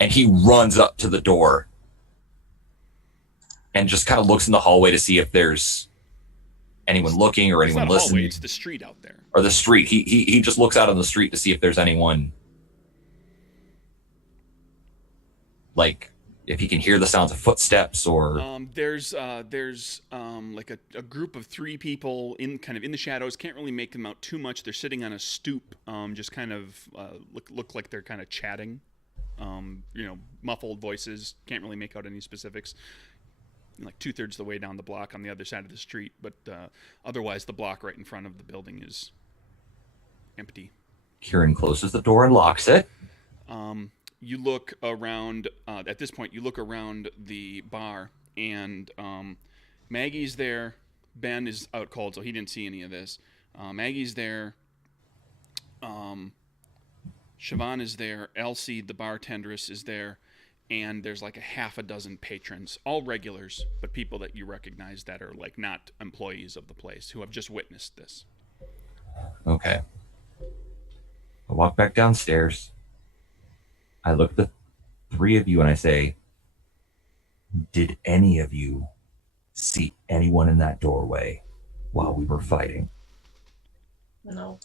And he runs up to the door and just kind of looks in the hallway to see if there's anyone looking or It's anyone not a hallway, listening. it's the street out there. Or the street. He just looks out on the street to see if there's anyone, like, if he can hear the sounds of footsteps or... There's like a group of 3 people in the shadows. Can't really make them out too much. They're sitting on a stoop, just kind of look like they're kind of chatting. Muffled voices. Can't really make out any specifics. Like 2/3 the way down the block on the other side of the street, but otherwise the block right in front of the building is empty. Kieran closes the door and locks it. You look around, at this point, you look around the bar, and Maggie's there. Ben is out cold, so he didn't see any of this. Maggie's there. Siobhan is there, Elsie, the bartendress, is there, and there's like a half a dozen patrons, all regulars, but people that you recognize that are like not employees of the place who have just witnessed this. Okay. I walk back downstairs. I look at the three of you and I say, did any of you see anyone in that doorway while we were fighting? No.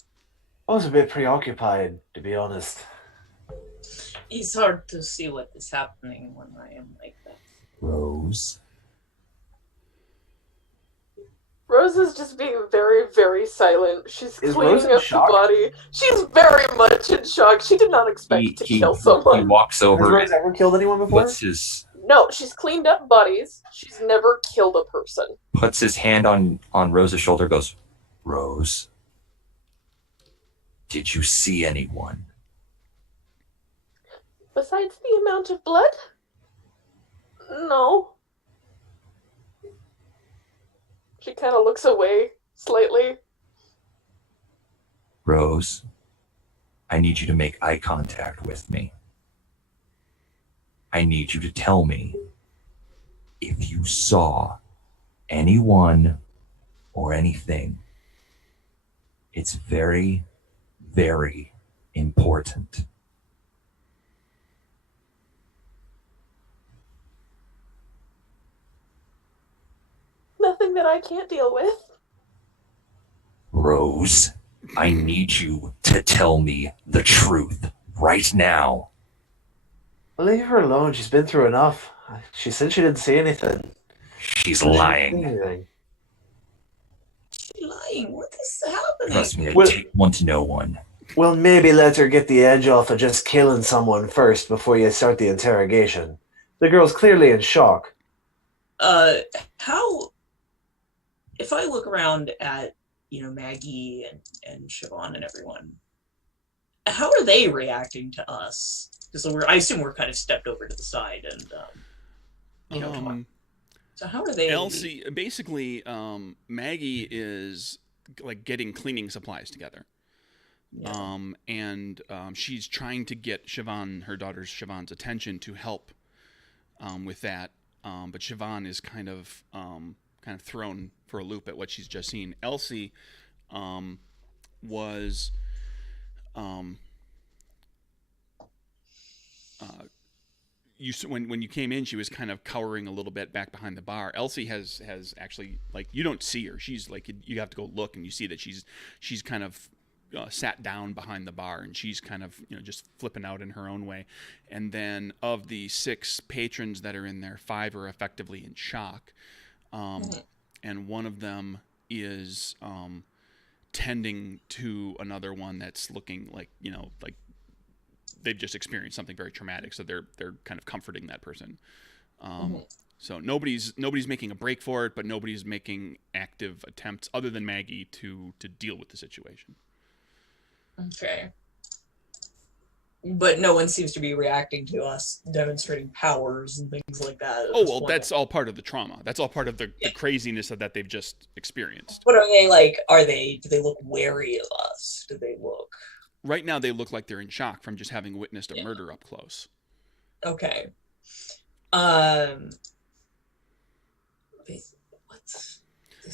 I was a bit preoccupied, to be honest. It's hard to see what is happening when I am like that. Rose? Rose is just being very, very silent. She's Is cleaning Rose in up shock? the body. She's very much in shock. She did not expect to kill He someone. walks Has over Rose and ever killed anyone before? No, she's cleaned up bodies. She's never killed a person. puts his hand on Rose's shoulder, goes, Rose, did you see anyone? Besides the amount of blood? No. She kind of looks away slightly. Rose, I need you to make eye contact with me. I need you to tell me if you saw anyone or anything. It's very, very important. Nothing that I can't deal with. Rose, I need you to tell me the truth right now. Leave her alone. She's been through enough. She said she didn't see anything. She's She didn't see lying. anything. She's lying. What is happening? Trust me, I Well- take one to know one. Well, maybe let her get the edge off of just killing someone first before you start the interrogation. The girl's clearly in shock. How? If I look around at Maggie and Siobhan and everyone, how are they reacting to us? Because I assume we're kind of stepped over to the side and talking. So how are they? Elsie, basically, Maggie is like getting cleaning supplies together. Yeah. And she's trying to get Siobhan, her daughter Siobhan's attention to help with that. But Siobhan is kind of thrown for a loop at what she's just seen. Elsie was when you came in, she was kind of cowering a little bit back behind the bar. Elsie has actually, like, you don't see her. She's like, you have to go look and you see that she's kind of sat down behind the bar, and she's kind of just flipping out in her own way. And then of the 6 patrons that are in there, 5 are effectively in shock, and one of them is tending to another one that's looking like like they've just experienced something very traumatic, so they're kind of comforting that person. So nobody's making a break for it, but nobody's making active attempts other than Maggie to deal with the situation. Okay. But no one seems to be reacting to us demonstrating powers and things like that. Oh, well, that's all part of the trauma. That's all part of the craziness that they've just experienced. What are they like? Do they look wary of us? Do they look? Right now, they look like they're in shock from just having witnessed a murder up close. Okay.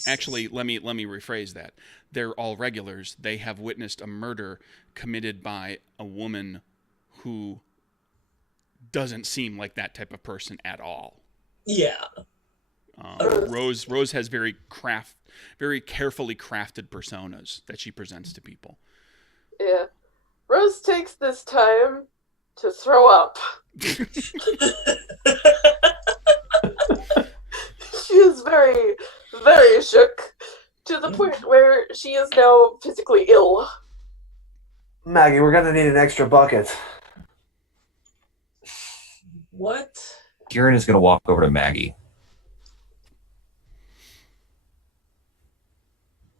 Actually, let me rephrase that. They're all regulars. They have witnessed a murder committed by a woman who doesn't seem like that type of person at all. Yeah. Rose has very carefully crafted personas that she presents to people. Yeah. Rose takes this time to throw up. She is very, very shook to the point where she is now physically ill. Maggie, we're gonna need an extra bucket. What? Kieran is going to walk over to Maggie.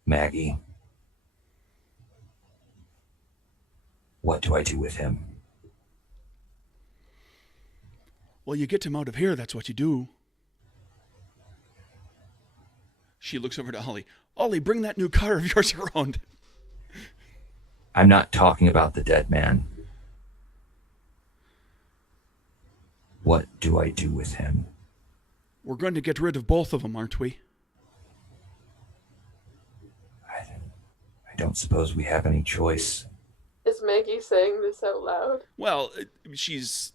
Maggie, what do I do with him? Well, you get him out of here, that's what you do. She looks over to Ollie. Ollie, bring that new car of yours around. I'm not talking about the dead man. What do I do with him? We're going to get rid of both of them, aren't we? I don't suppose we have any choice. Is Maggie saying this out loud? Well, she's,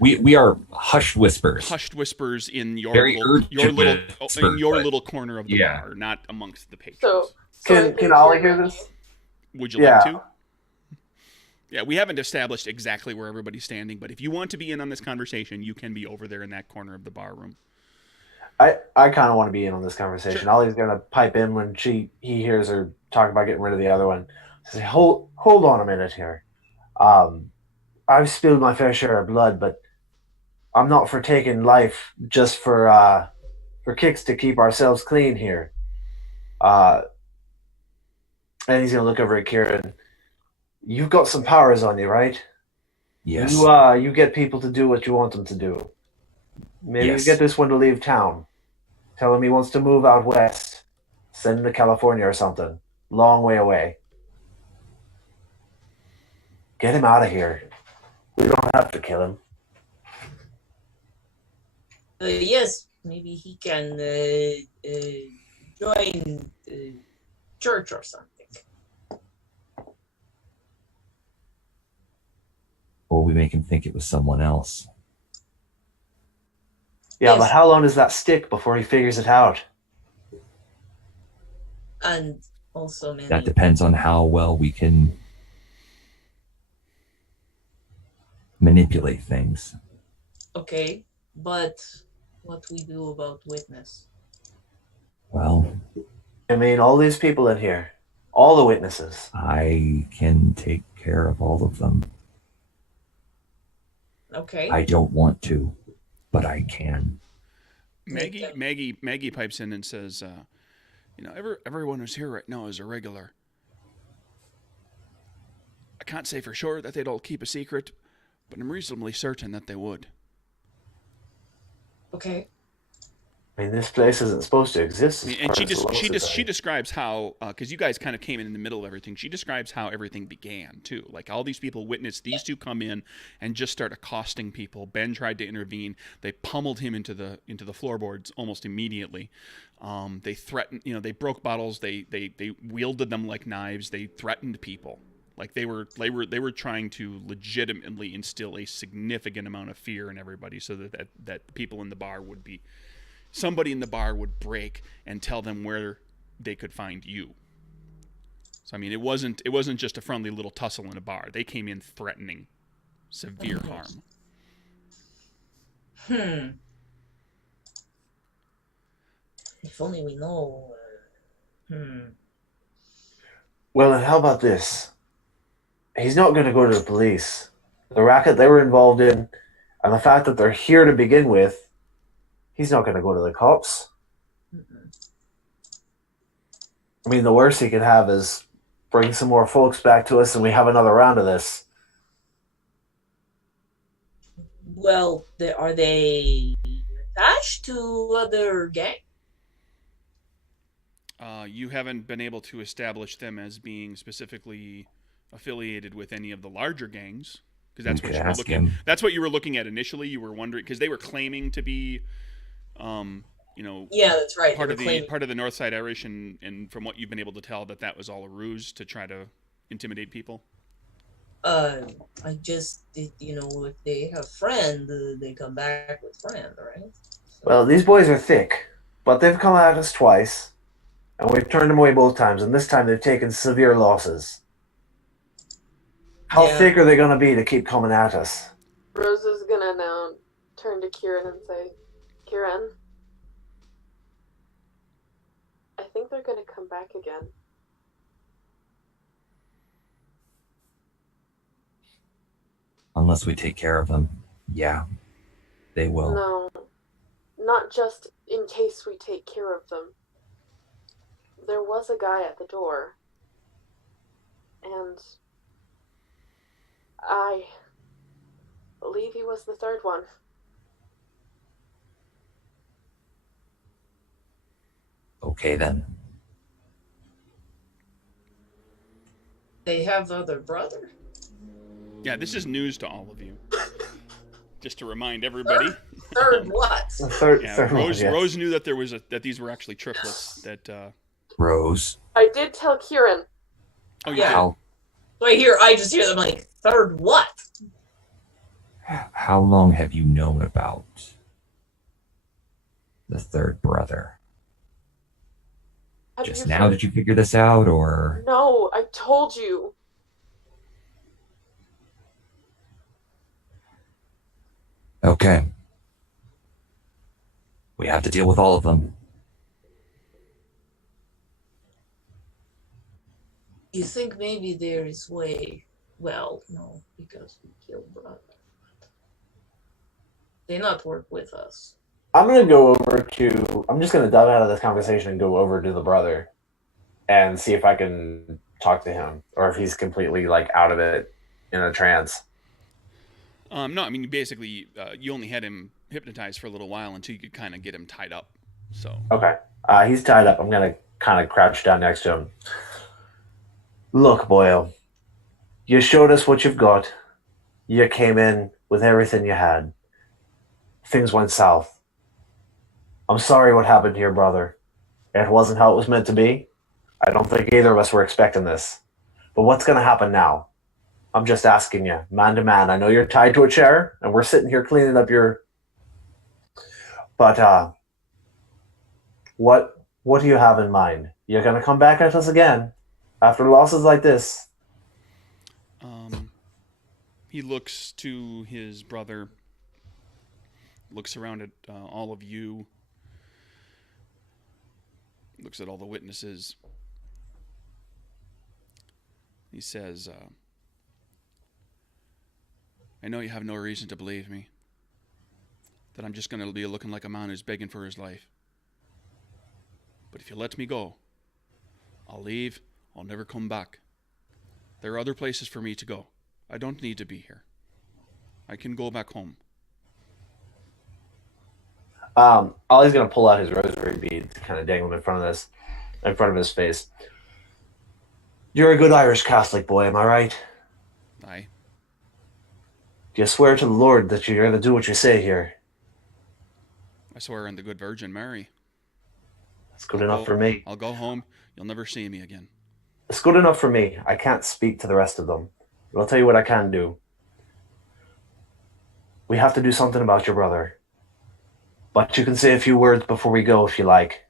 We are hushed whispers. hushed whispers in your Very little corner of the yeah. bar, not amongst the patrons. So I think Can Ollie you're hear Maggie. this? Would you Yeah. like to? Yeah, we haven't established exactly where everybody's standing, but if you want to be in on this conversation, you can be over there in that corner of the bar room. I kind of want to be in on this conversation. Sure. Ollie's gonna pipe in when he hears her talk about getting rid of the other one. Say, hold on a minute here. I've spilled my fair share of blood, but I'm not for taking life just for kicks to keep ourselves clean here. And he's gonna look over at Kieran. You've got some powers on you, right? Yes. You get people to do what you want them to do. Maybe Yes. you get this one to leave town. Tell him he wants to move out west. Send him to California or something. Long way away. Get him out of here. We don't have to kill him. Yes, maybe he can join church or something. Or we make him think it was someone else. Yeah, Yes. but how long does that stick before he figures it out? And also maybe That depends on how well we can manipulate things. okay, but what we do about witness? Well, I mean, all these people in here, all the witnesses. I can take care of all of them. Okay. I don't want to, but I can. Maggie pipes in and says, everyone who's here right now is a regular. I can't say for sure that they'd all keep a secret, but I'm reasonably certain that they would. Okay. I mean, this place isn't supposed to exist. As And far as the laws she say. describes how, because you guys kind of came in the middle of everything. She describes how everything began too. Like all these people witnessed these two come in and just start accosting people. Ben tried to intervene. They pummeled him into the floorboards almost immediately. They threatened, they broke bottles. They wielded them like knives. They threatened people. Like they were trying to legitimately instill a significant amount of fear in everybody, so that people in the bar would be. Somebody in the bar would break and tell them where they could find you. So I mean, it wasn't just a friendly little tussle in a bar. They came in threatening severe harm. If only we know. Well, and how about this? He's not going to go to the police. The racket they were involved in, and the fact that they're here to begin with, he's not going to go to the cops. I mean, the worst he could have is bring some more folks back to us and we have another round of this. Well, are they attached to other gang? You haven't been able to establish them as being specifically affiliated with any of the larger gangs, because that's what you were looking. That's what you were looking at initially. You were wondering because they were claiming to be, yeah, that's right. part of the Northside Irish, and from what you've been able to tell, that was all a ruse to try to intimidate people. I just, if they have friend, they come back with friend, right? So, Well, these boys are thick, but they've come at us twice, and we've turned them away both times, and this time they've taken severe losses. How thick are they going to be to keep coming at us? Rose is gonna now turn to Kieran and say, Kieran, I think they're gonna come back again. Unless we take care of them. Yeah, they will. No, not just in case we take care of them. There was a guy at the door, and I believe he was the third one. Okay, then. They have other brother? Yeah, this is news to all of you. Just to remind everybody. Third what? Third Rose, one, yes. Rose knew that that these were actually triplets. That Rose. I did tell Kieran. oh you Yeah. did? How So I just hear them like, third what? how long have you known about the third brother? Have Just you now did you figure this out, or No, I told you. okay? We have to deal with all of them. You think maybe there is way? Well, no, because we killed brother. They not work with us. I'm just gonna dive out of this conversation and go over to the brother and see if I can talk to him or if he's completely like out of it in a trance. No, I mean basically, you only had him hypnotized for a little while until you could kind of get him tied up. So Okay. He's tied up. I'm gonna kind of crouch down next to him. Look, boyo, you showed us what you've got. You came in with everything you had. Things went south. I'm sorry what happened to your brother. It wasn't how it was meant to be. I don't think either of us were expecting this. But what's going to happen now? I'm just asking you, man to man. I know you're tied to a chair, and we're sitting here cleaning up your... But, what do you have in mind? You're going to come back at us again after losses like this? he looks to his brother, looks around at all of you, looks at all the witnesses. He says, I know you have no reason to believe me, that I'm just going to be looking like a man who's begging for his life. But if you let me go, I'll leave, I'll never come back. There are other places for me to go. I don't need to be here. I can go back home. Ollie's going to pull out his rosary bead to kind of dangle him in front of his face. You're a good Irish Catholic boy, am I right? Aye. Do you swear to the Lord that you're going to do what you say here? I swear on the good Virgin Mary. That's good enough for me. I'll go home. You'll never see me again. It's good enough for me. I can't speak to the rest of them. But I'll tell you what I can do. We have to do something about your brother. But you can say a few words before we go if you like.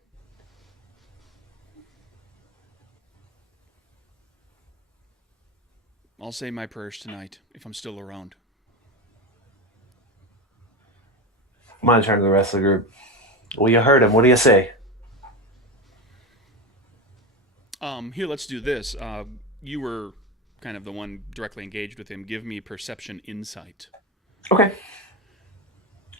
I'll say my prayers tonight if I'm still around. I'm going to turn to the rest of the group. Well, you heard him. What do you say? Here, let's do this. You were kind of the one directly engaged with him. Give me perception insight. Okay.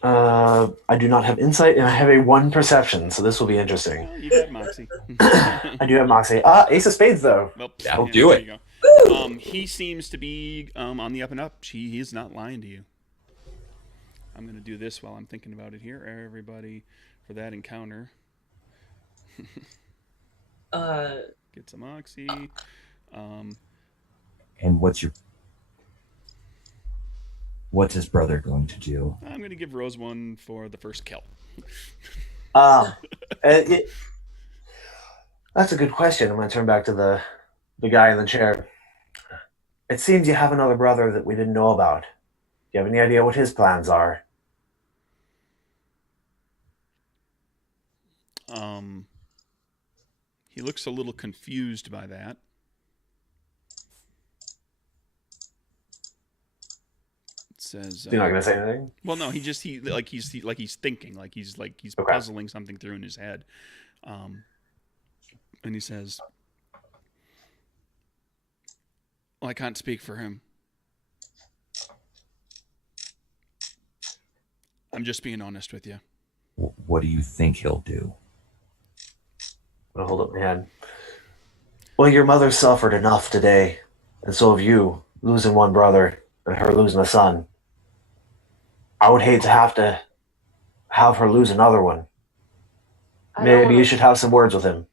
I do not have insight, and I have a 1 perception, so this will be interesting. Well, you got Moxie. I do have Moxie. Ace of Spades, though. Well, That'll yeah, do there it. you go. He seems to be on the up and up. He's not lying to you. I'm going to do this while I'm thinking about it here. Everybody, for that encounter, get some Moxie. And what's his brother going to do? I'm going to give Rose 1 for the first kill. That's a good question. I'm going to turn back to the guy in the chair. It seems you have another brother that we didn't know about. Do you have any idea what his plans are? He looks a little confused by that. It says, You're not going to say anything? well, no, he's thinking, like he's Okay. puzzling something through in his head. And he says, well, I can't speak for him. I'm just being honest with you. What do you think he'll do? I'm going to hold up my hand. Well, your mother suffered enough today, and so have you, losing one brother and her losing a son. I would hate to have her lose another one. Maybe you should have some words with him.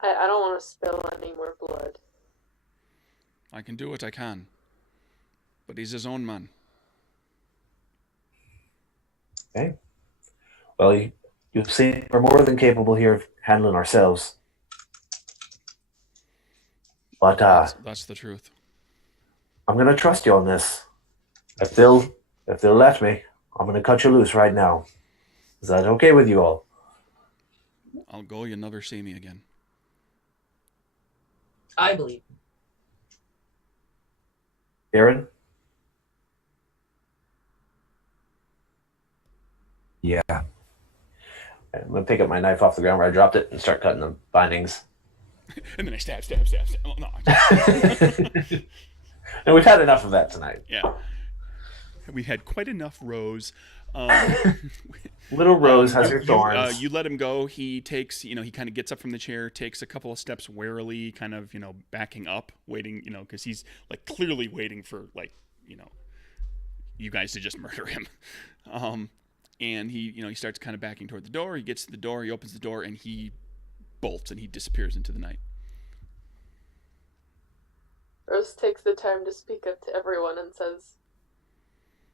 I don't want to spill any more blood. I can do what I can. But he's his own man. Okay. Well, you've seen we're more than capable here of handling ourselves. But That's the truth. I'm gonna trust you on this. If they'll let me, I'm gonna cut you loose right now. Is that okay with you all? I'll go. You'll never see me again. I believe. Aaron? Yeah. I'm gonna pick up my knife off the ground where I dropped it and start cutting the bindings. And then I stab. Oh, no. And we've had enough of that tonight. Yeah. We had quite enough rows. Little Rose has her thorns. You let him go. He takes, he kind of gets up from the chair, takes a couple of steps warily, kind of, backing up, waiting, because he's like clearly waiting for you guys to just murder him. And he starts kind of backing toward the door. He gets to the door, he opens the door, and he bolts and he disappears into the night. Rose takes the time to speak up to everyone and says,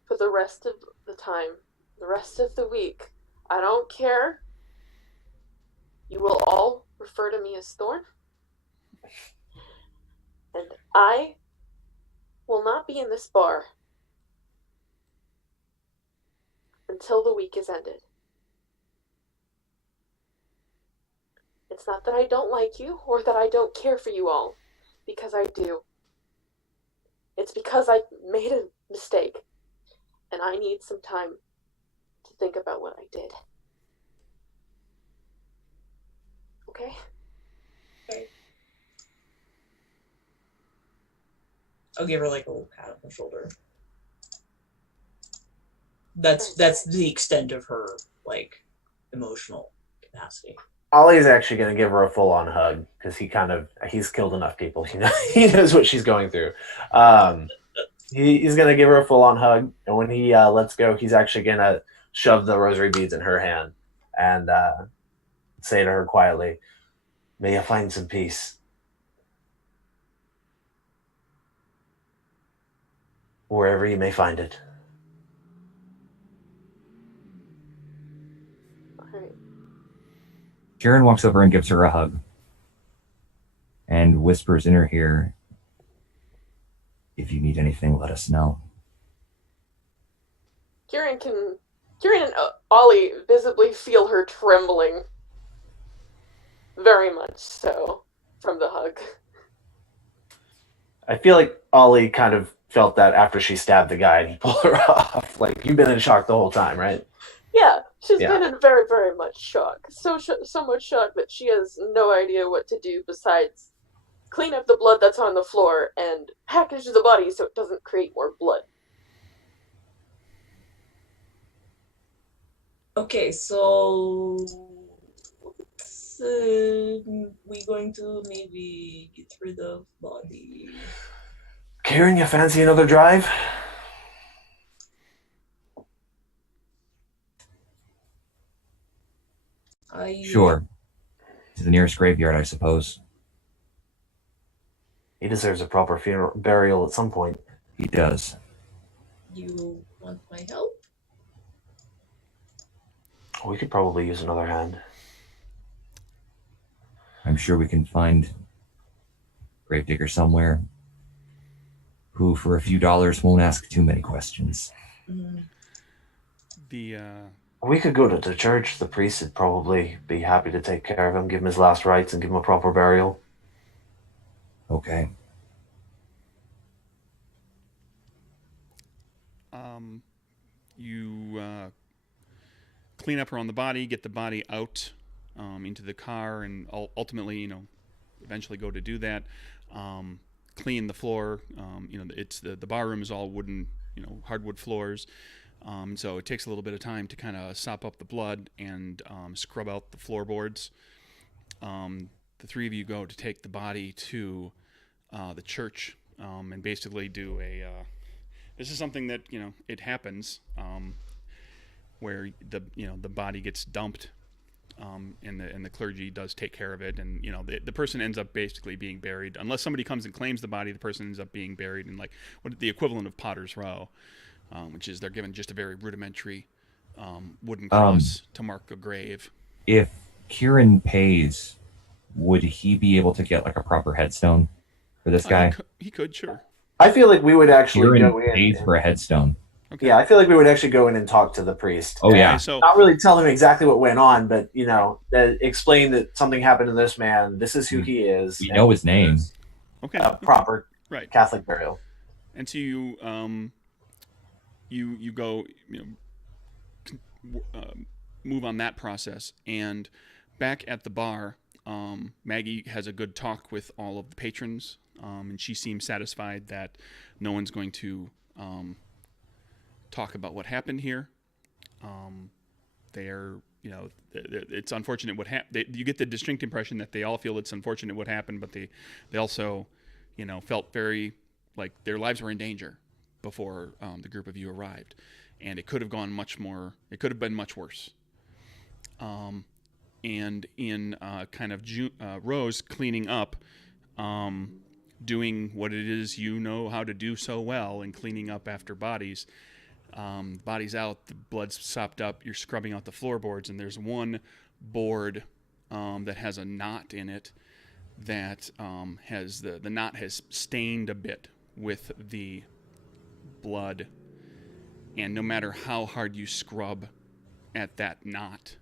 for the rest of the time, the rest of the week, I don't care. You will all refer to me as Thorn. And I will not be in this bar until the week is ended. It's not that I don't like you or that I don't care for you all, because I do. It's because I made a mistake, and I need some time to think about what I did. Okay? Okay. I'll give her like a little pat on the shoulder. That's the extent of her like emotional capacity. Ollie's actually going to give her a full-on hug because he's killed enough people. He knows what she's going through. He's going to give her a full-on hug, and when he lets go, he's actually going to shove the rosary beads in her hand and say to her quietly, "May you find some peace. Wherever you may find it." Alright. Karen walks over and gives her a hug and whispers in her ear, "If you need anything, let us know." Kieran and Ollie visibly feel her trembling. Very much so from the hug. I feel like Ollie kind of felt that after she stabbed the guy and he pulled her off. Like, you've been in shock the whole time, right? Yeah, she's been in very, very much shock. So much shock that she has no idea what to do besides clean up the blood that's on the floor and package the body so it doesn't create more blood. Okay, so we going to maybe get rid of body. Karen, you fancy another drive? Sure. To the nearest graveyard, I suppose. He deserves a proper burial at some point. He does. You want my help? We could probably use another hand. I'm sure we can find a gravedigger somewhere who, for a few dollars, won't ask too many questions. Mm. We could go to the church. The priest would probably be happy to take care of him, give him his last rites, and give him a proper burial. Okay. You clean up around the body, get the body out into the car, and ultimately, eventually go to do that. Clean the floor. It's the bar room is all wooden, hardwood floors. So it takes a little bit of time to kind of sop up the blood and scrub out the floorboards. The three of you go to take the body to the church and basically do a. This is something that it happens where the body gets dumped and the clergy does take care of it, and the person ends up basically being buried unless somebody comes and claims the body. The person ends up being buried in like what the equivalent of Potter's Row, which is they're given just a very rudimentary wooden cross to mark a grave. If Kieran pays, would he be able to get like a proper headstone for this guy? He could, sure. I feel like we would actually Kieran go in. pays for a headstone. Okay. Yeah, I feel like we would actually go in and talk to the priest. Oh yeah. So Not really tell him exactly what went on, but explain that something happened to this man. This is who he is. We know his name. okay. A proper Right. Catholic burial. And so you go move on that process, and back at the bar, Maggie has a good talk with all of the patrons, and she seems satisfied that no one's going to talk about what happened here. It's unfortunate what happened. You get the distinct impression that they all feel it's unfortunate what happened, but they also, felt very like their lives were in danger before the group of you arrived, and it could have gone much more. It could have been much worse. And in kind of Rose cleaning up, doing what it is you know how to do so well, and cleaning up after bodies. Body's out, the blood's sopped up, you're scrubbing out the floorboards, and there's one board that has a knot in it that has the knot has stained a bit with the blood, and no matter how hard you scrub at that knot,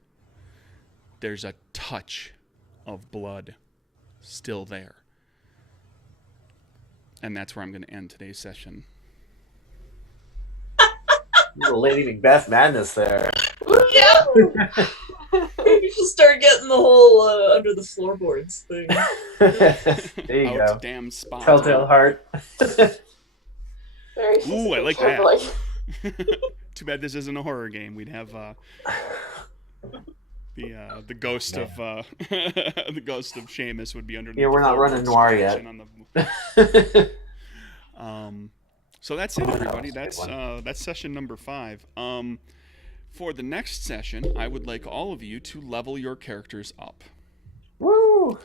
there's a touch of blood still there. And that's where I'm going to end today's session. Little Lady Macbeth madness there. Yeah. Maybe she'll start getting the whole under the floorboards thing. There you go. Damn spot. Telltale heart. Very Ooh, I like carefully. that. Too bad this isn't a horror game. We'd have the ghost of the ghost of Seamus would be underneath. Yeah, we're not running noir yet. So that's it, everybody. That's session number 5. For the next session, I would like all of you to level your characters up. Woo!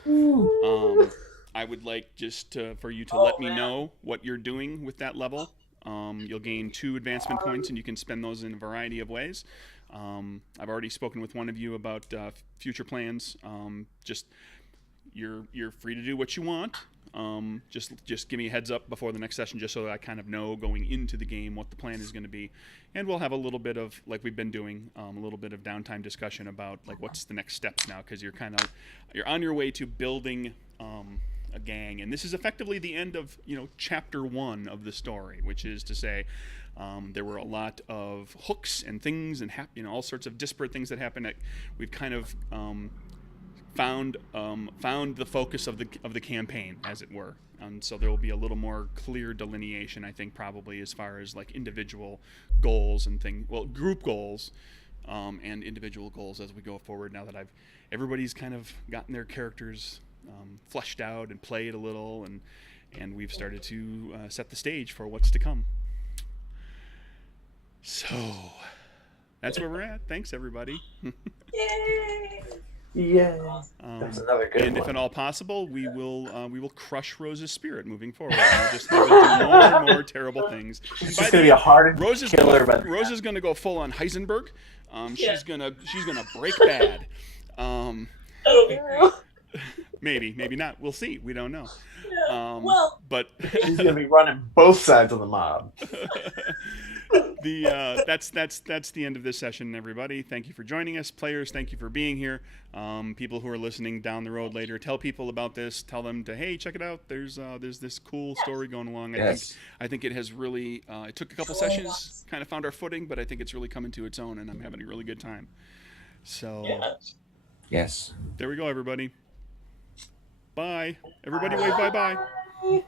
I would like for you to let me know what you're doing with that level. You'll gain 2 advancement points, and you can spend those in a variety of ways. I've already spoken with one of you about future plans. Just you're free to do what you want. Just give me a heads up before the next session, just so that I kind of know going into the game what the plan is going to be, and we'll have a little bit of, like we've been doing, a little bit of downtime discussion about like what's the next steps now, because you're on your way to building a gang, and this is effectively the end of chapter 1 of the story, which is to say, there were a lot of hooks and things and all sorts of disparate things that happened. We've kind of found the focus of the campaign, as it were, and so there will be a little more clear delineation, I think, probably as far as like individual goals and group goals, and individual goals as we go forward. Now that everybody's kind of gotten their characters fleshed out and played a little, and we've started to set the stage for what's to come. So that's where we're at. Thanks, everybody. Yay! Yeah. That's another good and one. if at all possible, we will crush Rose's spirit moving forward. We'll just have her do more and more terrible things. It's just gonna be a hard killer. Rose is gonna go full on Heisenberg. She's gonna break bad. That'll be great. Maybe not. We'll see. We don't know. But He's gonna be running both sides of the mob. That's the end of this session, everybody. Thank you for joining us. Players, thank you for being here. People who are listening down the road later, tell people about this. Tell them to, hey, check it out. There's this cool story going along. I think it has really it took a couple sessions, kind of found our footing, but I think it's really coming to its own, and I'm having a really good time. So Yes. there we go, everybody. Bye. Everybody wave bye-bye.